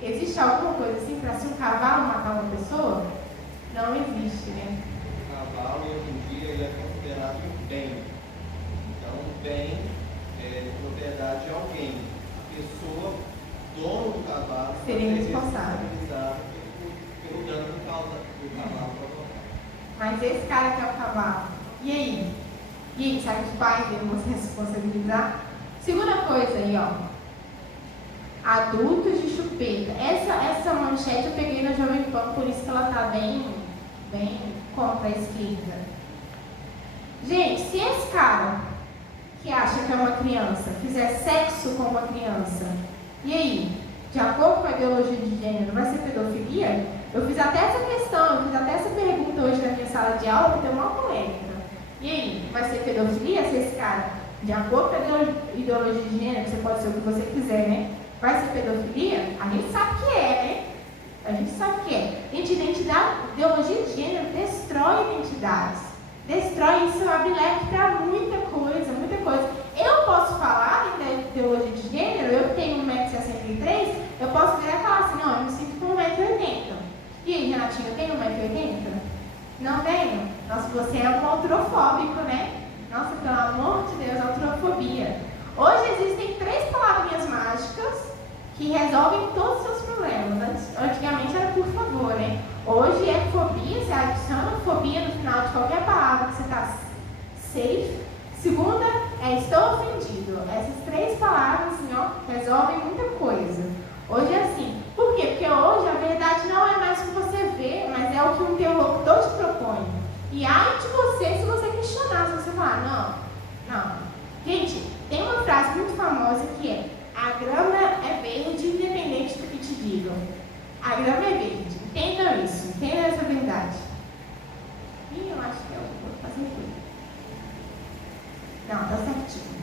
Existe alguma coisa assim para se um cavalo matar uma pessoa? Não existe, né? O cavalo, hoje em dia, ele é considerado um bem. Então, um bem é propriedade de alguém. A pessoa, dono do cavalo, seria responsável pelo dano por causa do cavalo. Mas esse cara que é o cavalo, e aí, será que os pais devem se responsabilizar? Segunda coisa aí, ó. Adultos de chupeta. Essa manchete eu peguei na Jovem Pan, por isso que ela tá bem contra a esquerda. Gente, se esse cara que acha que é uma criança fizer sexo com uma criança, e aí, de acordo com a ideologia de gênero, vai ser pedofilia? Eu fiz até essa questão, eu fiz até essa pergunta hoje na minha sala de aula, que deu uma polêmica. E aí, vai ser pedofilia se esse cara, de acordo com a ideologia de gênero, você pode ser o que você quiser, né? Vai ser pedofilia? A gente sabe que é, né? A gente sabe que é. Gente, ideologia de gênero destrói identidades. Destrói, isso abre leque para muita coisa, muita coisa. Eu posso falar da ideologia de gênero, eu tenho 1,63m, eu posso virar e falar assim, não, eu me sinto com 1,80m. E aí, Renatinho, eu tenho 1,80m? Não tenho? Nossa, você é um autorofóbico, né? Nossa, pelo amor de Deus, autorofobia. Hoje existem 3 palavrinhas mágicas que resolvem todos os seus problemas. Antigamente era por favor, né? Hoje é fobia, você adiciona fobia no final de qualquer palavra que você está safe. Segunda é estou ofendido. Essas 3 palavras, assim, ó, resolvem muita coisa. Hoje é assim. Por quê? Porque hoje a verdade não é mais o que você vê, mas é o que um interlocutor te propõe. E ai de você se você questionar, se você falar, não. Gente, tem uma frase muito famosa que é: a grama é verde independente do que te digam. A grama é verde. Entendam isso. Entendam essa verdade. Ih, eu acho que eu vou fazer tudo. Não, tá certinho.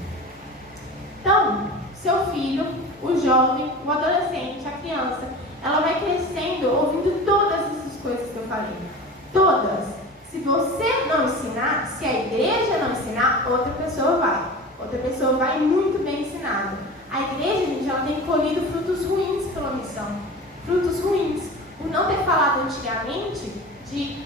Então, seu filho, o jovem, o adolescente, a criança, ela vai crescendo ouvindo todas essas coisas que eu falei. Todas. Se você não ensinar, se a igreja não ensinar, outra pessoa vai. Outra pessoa vai muito bem ensinada. A igreja, gente, ela tem colhido frutos ruins pela omissão. Frutos ruins. Por não ter falado antigamente de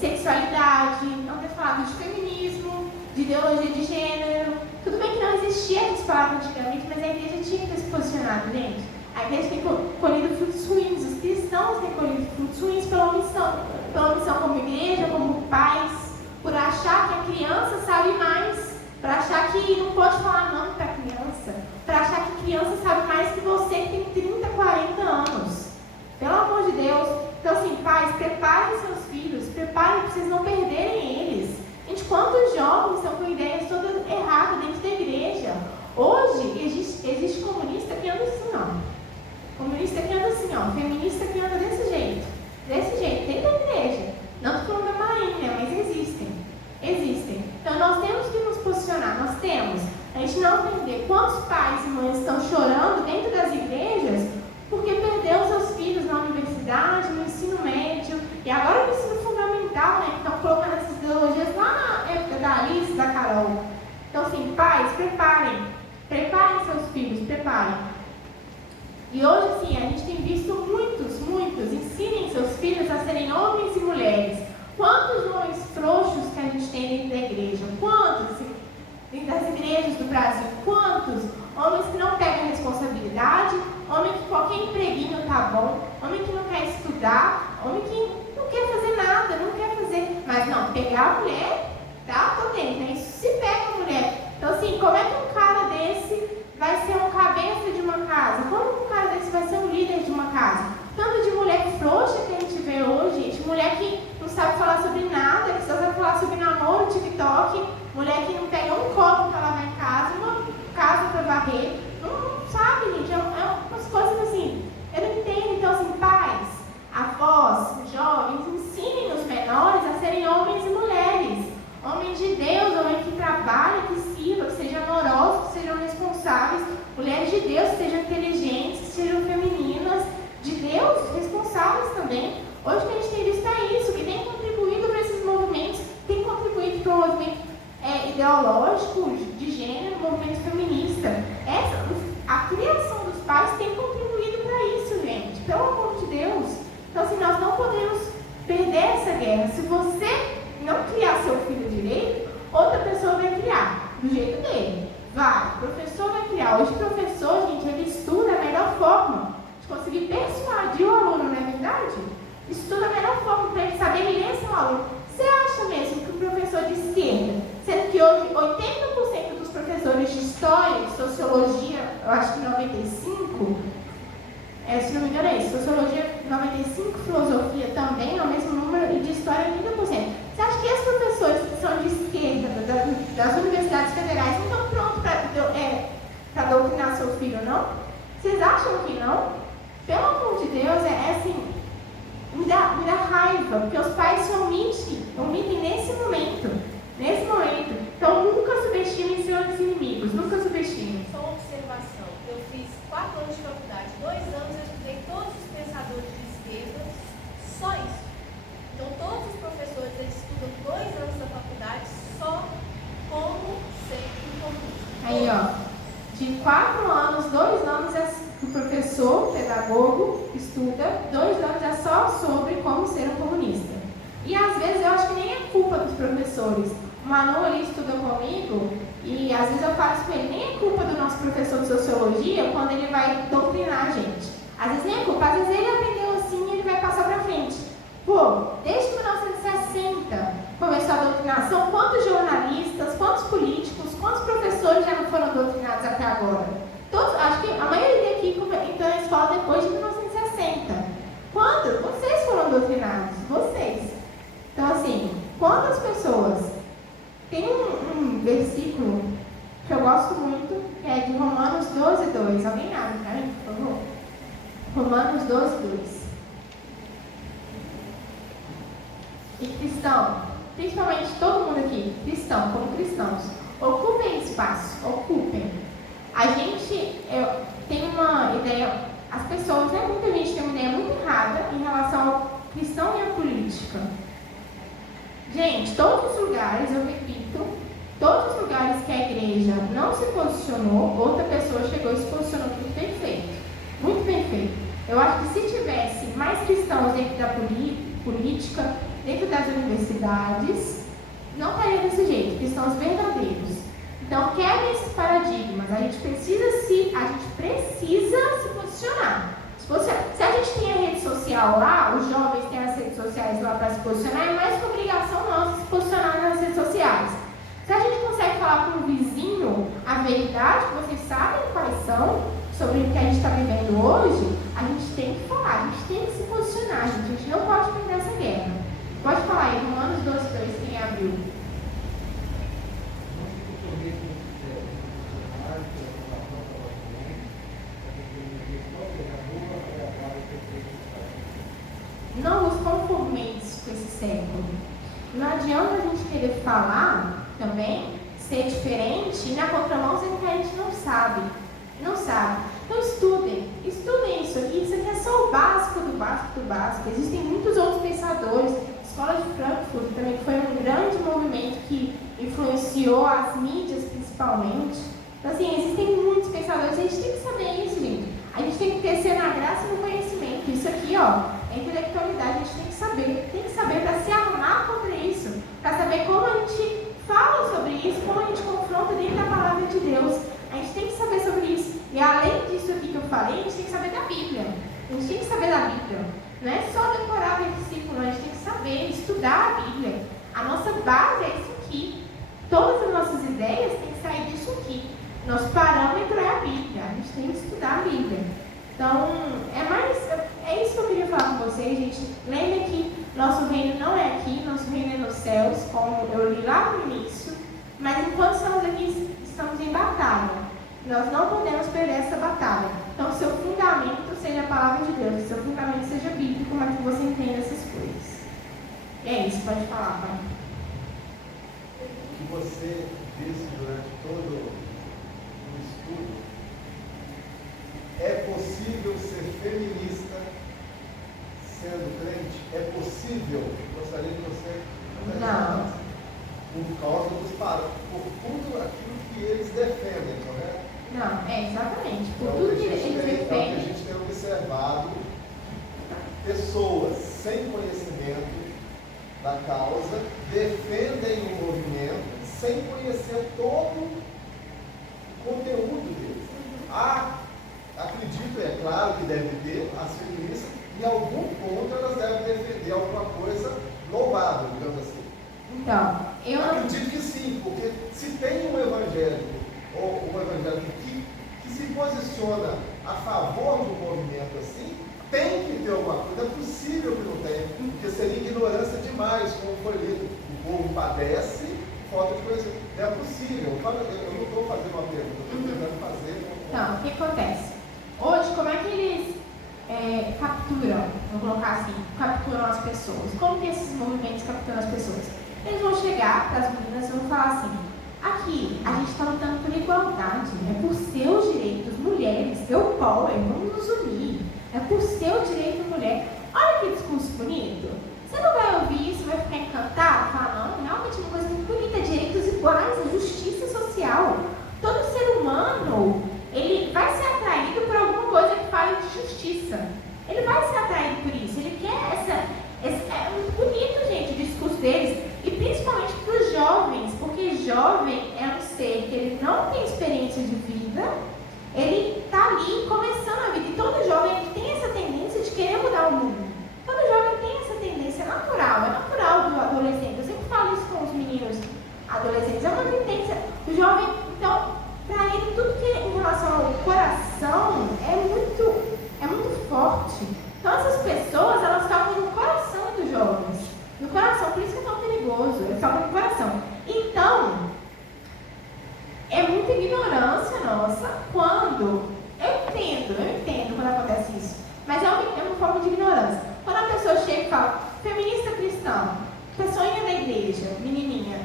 sexualidade, não ter falado de feminismo, de ideologia de gênero. Tudo bem que não existia essas palavras antigamente, mas a igreja tinha que ter se posicionado, gente. A igreja tem colhido frutos ruins, os cristãos têm colhido frutos ruins pela omissão. Pela omissão como igreja, como pais, por achar que a criança sabe mais, por achar que não pode falar não para a criança, por achar que a criança sabe mais que você que tem 30, 40 anos. Pelo amor de Deus. Então, assim, pais, preparem seus filhos, preparem para vocês não perderem eles. Gente, quantos jovens estão com ideias todas erradas dentro da igreja? Hoje, existe comunista que anda assim, ó. Comunista que anda assim, ó. Feminista que anda desse jeito. Desse jeito, dentro da igreja. Não estou falando da marinha, mas existem. Existem. Então, nós temos que nos posicionar. Nós temos. A gente não entender quantos pais e mães estão chorando dentro das igrejas porque perdeu seus filhos na universidade, no ensino médio, e agora no ensino fundamental, né? Estão colocando essas ideologias lá na época da Alice, da Carol. Então, assim, pais, preparem seus filhos, preparem. E hoje, assim, a gente tem visto muitos muitos. Ensinem seus filhos a serem homens e mulheres. Quantos homens frouxos que a gente tem dentro da igreja? Quantos? Dentro das igrejas do Brasil? Quantos? Homens que não pegam responsabilidade, homem que qualquer empreguinho tá bom, homem que não quer estudar, homem que não quer fazer nada, não quer fazer. Mas não, pegar a mulher, tá? Tô dentro, né? Isso se pega a mulher. Então assim, como é que um cara desse vai ser um cabeça de uma casa? Como um cara desse vai ser um líder de uma casa? Tanto de mulher frouxa que a gente vê hoje, gente, mulher que não sabe falar sobre nada, que só sabe falar sobre namoro, TikTok, mulher que não pega um copo para lavar em casa, uma casa para varrer, não sabe, gente, é umas coisas assim, eu não entendo. Então assim, pais, avós, jovens, ensinem os menores a serem homens e mulheres, homens de Deus, homens que trabalham, que sirvam, que sejam amorosos, que sejam responsáveis, mulheres de Deus, que sejam inteligentes, que sejam femininas, de Deus, responsáveis também. Hoje que a gente tem visto é isso, que tem contribuído para esses movimentos, tem contribuído para o movimento ideológico, de gênero, movimento feminista. A criação dos pais tem contribuído para isso, gente, pelo amor de Deus. Então, assim, nós não podemos perder essa guerra. Se você não criar seu filho direito, outra pessoa vai criar, do jeito dele. Vai, o professor vai criar. Hoje o professor, gente, ele estuda a melhor forma de conseguir persuadir o aluno, não é verdade? Estuda a melhor forma para ele saber ler seu aluno. Você acha mesmo que o professor de esquerda, sendo que hoje 80% dos professores de história, de sociologia, eu acho que 95%, se não me engano é isso, sociologia 95%, filosofia também é o mesmo número, e de história 30%. Você acha que esses professores que são de esquerda, das universidades federais, não estão prontos para doutrinar seu filho, não? Vocês acham que não? Pelo amor de Deus, assim, me dá raiva, porque os pais se omitem nesse momento. Então, nunca subestimem seus inimigos, nunca subestimem. Só uma observação, eu fiz 4 anos de faculdade, 2 anos eu estudei todos os pensadores de esquerda, só isso. Então, todos os professores, eles estudam 2 anos da faculdade só como ser um comunista. Aí, ó. De 4 anos, 2 anos o professor, pedagogo, estuda, 2 anos é só sobre como ser um comunista. E às vezes eu acho que nem é culpa dos professores. O Manu ali estuda comigo e às vezes eu falo isso com ele, nem é culpa do nosso professor de sociologia quando ele vai doutrinar a gente. Às vezes nem é culpa, às vezes ele aprendeu assim e ele vai passar pra frente. Pô, desde 1960 começou a doutrinação, quantos jornalistas, quantos políticos, quantos professores já não foram doutrinados até agora? Todos, acho que a maioria aqui entrou na escola depois de 1960. Quando? Vocês foram doutrinados, vocês. Então assim, quantas pessoas... Tem um versículo que eu gosto muito, que é de Romanos 12:2. Alguém abre pra mim, por favor? Romanos 12:2. E cristão, principalmente todo mundo aqui, cristão, como cristãos, ocupem espaço, ocupem. A gente tem uma ideia, as pessoas, né, muita gente tem uma ideia muito errada em relação ao cristão e à política. Gente, todos os lugares, eu repito, todos os lugares que a igreja não se posicionou, outra pessoa chegou e se posicionou muito bem feito. Muito bem feito. Eu acho que se tivesse mais cristãos dentro da política, dentro das universidades, não estaria desse jeito, cristãos verdadeiros. Então, quebrem esses paradigmas, a gente precisa se posicionar. Se a gente tem a rede social lá, os jovens têm as redes sociais lá para se posicionar, é mais que obrigação nossa se posicionar nas redes sociais. Se a gente consegue falar para um vizinho a verdade, que vocês sabem quais são, sobre o que a gente está vivendo hoje, a gente tem que falar, a gente tem que se posicionar, gente. A gente não pode perder essa guerra. Pode falar aí, Romanos 12:2, quem abriu? Não vos conformeis com esse século. Não adianta a gente querer falar também, ser diferente e na contramão sendo que a gente não sabe. Não sabe. Então estudem isso aqui. Isso aqui é só o básico do básico do básico. Existem muitos outros pensadores. A Escola de Frankfurt também foi um grande movimento que influenciou as mídias principalmente. Então assim, existem muitos pensadores. A gente tem que saber isso, gente. A gente tem que crescer na graça e no conhecimento. Isso aqui, ó, é intelectualidade, a gente tem que saber para se armar contra isso, para saber como a gente fala sobre isso, como a gente confronta dentro da palavra de Deus. A gente tem que saber sobre isso. E além disso aqui que eu falei, a gente tem que saber da Bíblia. A gente tem que saber da Bíblia. Não é só decorar o versículo, a gente tem que saber, estudar a Bíblia. A nossa base é isso aqui. Todas as nossas ideias têm que sair disso aqui. Nosso parâmetro é a Bíblia. A gente tem que estudar a Bíblia. Então, é isso que eu queria falar com vocês, gente. Lembre que nosso reino não é aqui, nosso reino é nos céus, como eu li lá no início. Mas enquanto estamos aqui, estamos em batalha. Nós não podemos perder essa batalha. Então, seu fundamento seja a palavra de Deus, seu fundamento seja bíblico, como é que você entende essas coisas. E é isso, pode falar, pai. O que você disse durante todo o estudo, é possível ser feminista sendo crente? É possível? Gostaria de você... Não. Por causa dos por tudo aquilo que eles defendem, correto? Não, exatamente. Por Então, tudo que a eles defendem. que a gente tem observado, pessoas sem conhecimento da causa defendem o movimento sem conhecer todo o conteúdo deles. Acredito, é claro que deve ter, as feministas, em algum ponto elas devem defender alguma coisa louvável, digamos assim. Então, eu acredito que sim, porque se tem um evangélico, ou um evangélico que se posiciona a favor do movimento assim, tem que ter alguma coisa. É possível que não tenha, porque seria ignorância demais, como foi lido. O povo padece falta de conhecimento. É possível. Eu não estou fazendo uma pergunta, eu estou tentando fazer. Então, o que acontece? Hoje, como é que eles capturam, vou colocar assim, capturam as pessoas? Como que esses movimentos capturam as pessoas? Eles vão chegar para as meninas e vão falar assim: aqui, a gente está lutando por igualdade, é por seus direitos, mulheres, eu power, vamos nos unir, é por seu direito, mulher. Olha que discurso bonito. Você não vai ouvir isso, vai ficar encantado, falar, não, realmente é uma coisa muito bonita, direitos iguais, a justiça social. Todo ser humano, ele vai ser atraído por alguma coisa que fale de justiça. Ele vai ser atraído por isso, ele quer é muito bonito, gente, o discurso deles, e principalmente para os jovens, porque jovem é um ser que ele não tem experiência de vida, ele está ali começando a vida, e todo jovem ele tem essa tendência de querer mudar o mundo. Todo jovem tem essa tendência, é natural do adolescente. Eu sempre falo isso com os meninos adolescentes, é uma tendência do jovem. Então, para ele, tudo que em relação ao coração é muito forte. Então, essas pessoas, elas tocam no coração dos jovens. No coração, por isso que é tão perigoso. Eles tocam no coração. Então, é muita ignorância nossa quando... Eu entendo quando acontece isso. Mas é uma forma de ignorância. Quando a pessoa chega e fala, feminista cristã, pessoinha da igreja, menininha,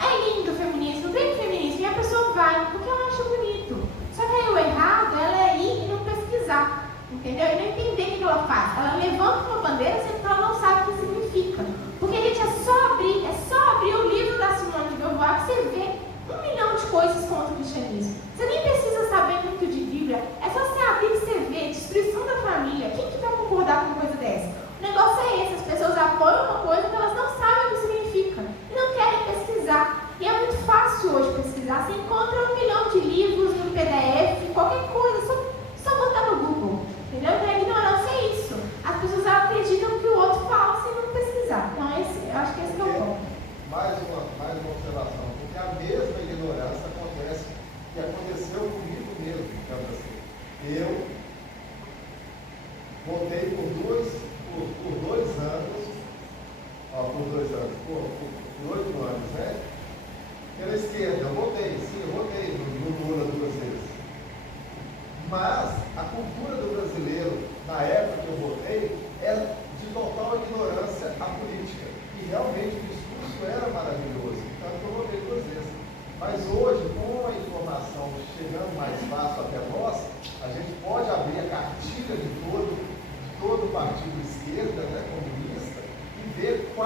é lindo o feminismo, vem feminismo, e a pessoa vai, porque ela acha bonito. Só que aí o errado, ela é ir e não pesquisar, entendeu? E não entender o que ela faz. Ela levanta uma bandeira, sendo que ela não sabe o que significa. Porque, gente, é só abrir o livro da Simone de Beauvoir que você vê 1 milhão de coisas contra o cristianismo. Você nem precisa saber muito de Bíblia, é só você abrir e você ver destruição da família. Quem que vai concordar com uma coisa dessa? O negócio é esse, as pessoas apoiam uma coisa que elas não sabem o que significa e não querem pesquisar. E é muito fácil hoje pesquisar, você encontra 1 milhão de livros no PDF, qualquer coisa, só botar no Google, entendeu? Então a ignorância é isso. As pessoas acreditam que o outro fala sem não pesquisar. Então eu acho que esse é o ponto. Mais uma observação, porque a mesma ignorância acontece, que aconteceu comigo mesmo, digamos assim. Eu votei por 2 anos, por 8 anos, né? Pela esquerda, eu votei no Lula 2 vezes. Mas a cultura do brasileiro, na época que eu votei, era de total ignorância à política. E realmente o discurso era maravilhoso, então eu votei 2 vezes. Mas hoje, com a informação chegando mais fácil até nós, a gente pode abrir a cartilha de todo o partido de esquerda, né, comunista, e ver o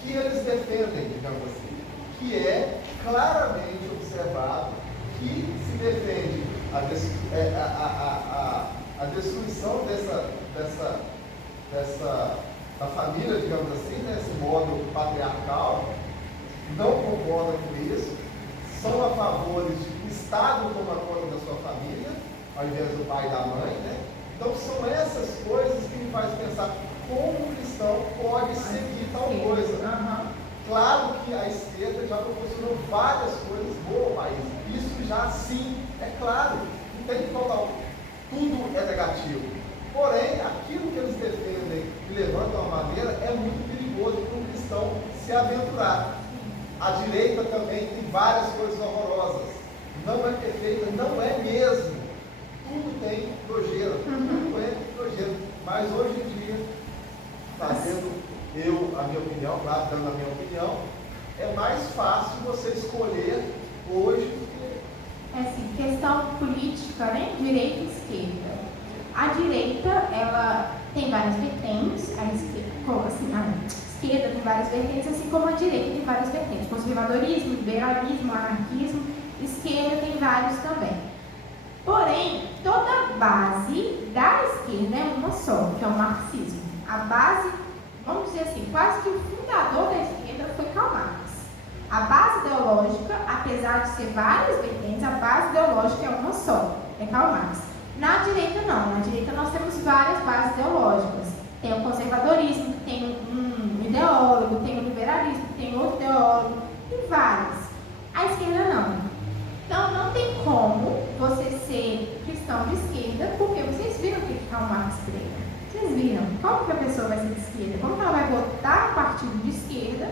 que eles defendem, digamos assim, que é claramente observado que se defende a a destruição da família, digamos assim, nesse modo patriarcal, não concordam com isso, são a favor de que o Estado toma conta da sua família, ao invés do pai e da mãe, né? Então são essas coisas que me fazem pensar como o cristão pode seguir tal coisa. Claro que a esquerda já proporcionou várias coisas boas ao país. Isso já sim, é claro, não tem que falar, tudo é negativo. Porém, aquilo que eles defendem e levantam a maneira é muito perigoso para um cristão se aventurar. A direita também tem várias coisas horrorosas. Não é perfeita, não é mesmo. Tudo tem nojeira, tudo é nojeira. Mas hoje em dia, fazendo a minha opinião, claro, dando a minha opinião, é mais fácil você escolher hoje do que... É assim, questão política, né? Direita e esquerda. A direita, ela tem várias vertentes, a esquerda tem várias vertentes, assim como a direita tem várias vertentes. Conservadorismo, liberalismo, anarquismo, esquerda tem vários também. Porém, toda a base da esquerda é uma só, que é o marxismo. A base, vamos dizer assim, quase que o fundador da esquerda foi Karl Marx. A base ideológica, apesar de ser várias vertentes, a base ideológica é uma só, é Karl Marx. Na direita não, na direita nós temos várias bases ideológicas. Tem o conservadorismo, tem um ideólogo, tem o liberalismo, tem outro ideólogo, tem várias. A esquerda não. Então não tem como você ser cristão de esquerda, porque vocês viram o que Karl Marx prega. Vocês viram como que a pessoa vai ser de esquerda, como que ela vai votar no partido de esquerda,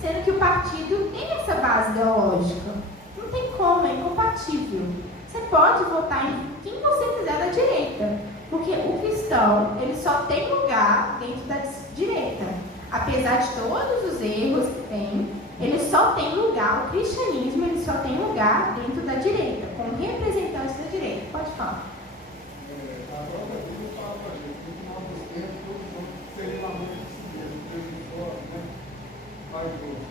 sendo que o partido tem essa base ideológica. Não tem como, é incompatível. Você pode votar em quem você quiser da direita, porque o cristão, ele só tem lugar dentro da direita. Apesar de todos os erros que tem, ele só tem lugar, o cristianismo, ele só tem lugar dentro da direita, como representantes da direita. Pode falar. A própria Bíblia fala para a gente, no final dos tempos, todos vão serem na mão de si mesmo, Deus de fora, né? Pai de Deus.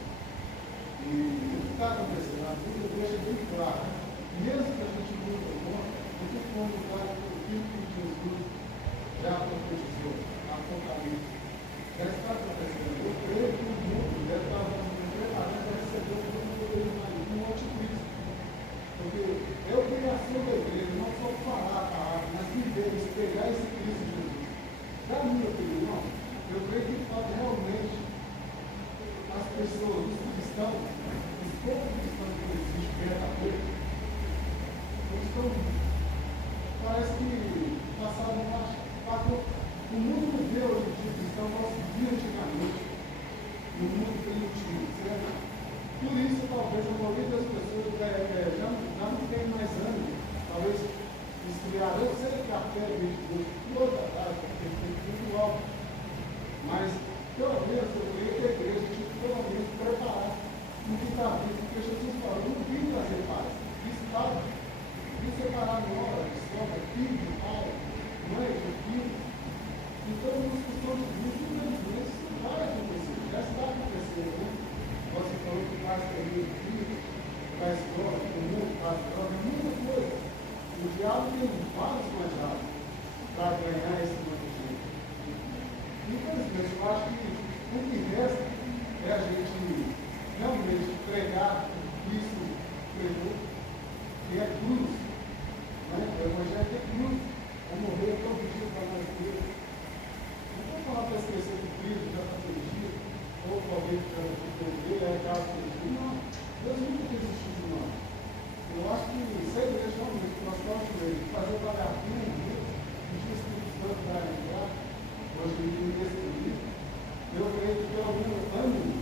E o que está acontecendo? A Bíblia deixa bem claro, mesmo que a gente não conta, o que foi claro que o Filho de Jesus já profetizou, Apocalipse, já está acontecendo. Eu creio que o mundo deve estar preparado para receber o mundo do anticristo. Porque é a obrigação da igreja, não só falar a palavra, mas viver, pegar esse Cristo de Jesus. Da minha opinião, eu creio que falta realmente as pessoas, os cristãos, os poucos cristãos que existem verdadeiro, eles estão, parece que passaram o mundo não vê hoje em dia cristão, nós via antigamente, no mundo primitivo, certo? Por isso, talvez a maioria das pessoas já não tem mais ânimo, talvez esfriar. Eu sei que a fé vem de Deus, toda a casa, porque tem tudo alto. Mas, pelo menos, eu creio que a igreja tinha que, pelo menos, preparar o que está vindo, porque Jesus falou, não vim trazer paz, estava, vim separar uma hora de sombra, filho de pai, mãe de filho. Então, os cristãos de Cristo, infelizmente, isso vai acontecer, já está acontecendo, né? Você falou que faz período de vida, faz droga, o mundo faz droga, muita coisa. O diabo tem vários manjados para ganhar esse monte de gente. Infelizmente, eu acho que o que resta é a gente realmente pregar o que Cristo pregou, que é cruz. Né? O Evangelho é cruz. É morrer todo dia para nós Deus. Não vou falar para esquecer que Cristo já está perdido, ou alguém que já perder, é caso perdido. Não, Deus nunca fez isso de nós. Eu acho que se a igreja realmente, nós estamos fazer o vagabundo, o Espírito Santo vai entrar, hoje nesse livro, eu creio que pelo menos ânimo,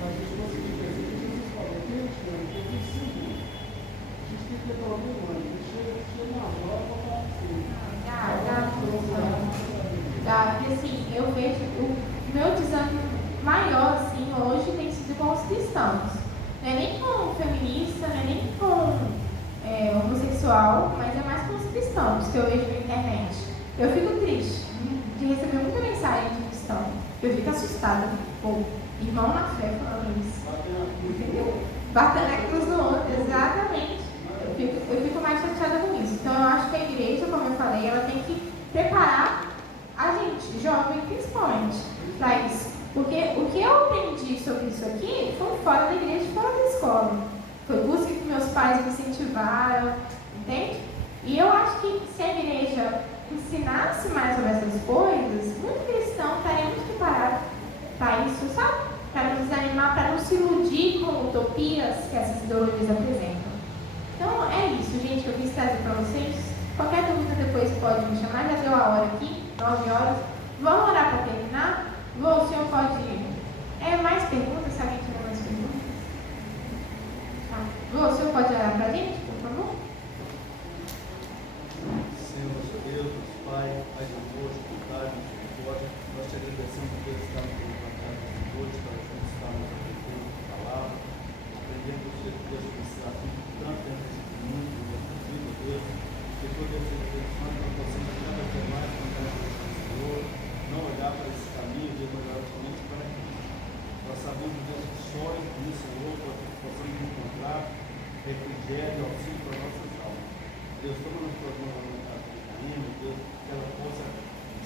para a gente conseguir crescer, que Jesus falou, quem eu te amo, eu preciso. A gente tem que ter pelo menos ânimo, chega na hora para falar Porque assim, eu vejo o meu desânimo maior assim, hoje tem sido com os cristãos. Não é nem com feminista, não é nem com homossexual, mas é mais com os cristãos que eu vejo na internet. Eu fico triste de receber muita mensagem de cristão. Eu fico assustada. Pô, irmão na fé falando isso. Entendeu? Batendo a cruz no outro, exatamente. Eu fico mais chateada com isso. Então eu acho que a igreja, como eu falei, preparar a gente, jovem principalmente, para isso. Porque o que eu aprendi sobre isso aqui foi fora da igreja e fora da escola. Foi busca que meus pais me incentivaram, entende? E eu acho que se a igreja ensinasse mais sobre essas coisas, muito cristão estaria muito preparado para isso, sabe? Para não desanimar, para não se iludir com utopias que essas ideologias apresentam. Então é isso, gente, que eu quis trazer para vocês. Qualquer dúvida depois pode me chamar, já deu a hora aqui, 9 horas. Vamos orar para terminar? O senhor pode... mais perguntas? Se alguém tiver mais perguntas? Tá. O senhor pode orar para a gente, por favor? Senhor, nosso Deus, nosso Pai, Pai de amor, de bondade, de misericórdia, nós te agradecemos por ter estado colocado essa noite para juntos estarmos aprendendo a palavra, aprendendo o Senhor Deus que está aqui tanto dentro desse mundo, do nosso filho, Deus, que todo Deus seja abençoado, que nós possamos cada vez mais contar com o Senhor, não olhar para esse caminho, Deus, olhar somente para Cristo. Nós sabemos, Deus, que só no Senhor possamos encontrar refrigério, auxílio para nossas almas. Deus, toma nas tuas mãos a vontade de Caína, Deus, que ela possa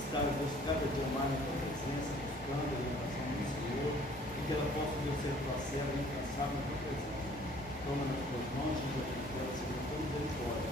estar, Deus, cada dia mais na tua presença, buscando a orientação do Senhor, e que ela possa, Deus, ser tua serva incansável na tua presença. Toma nas tuas mãos, Jesus, que ela seja toda misericórdia.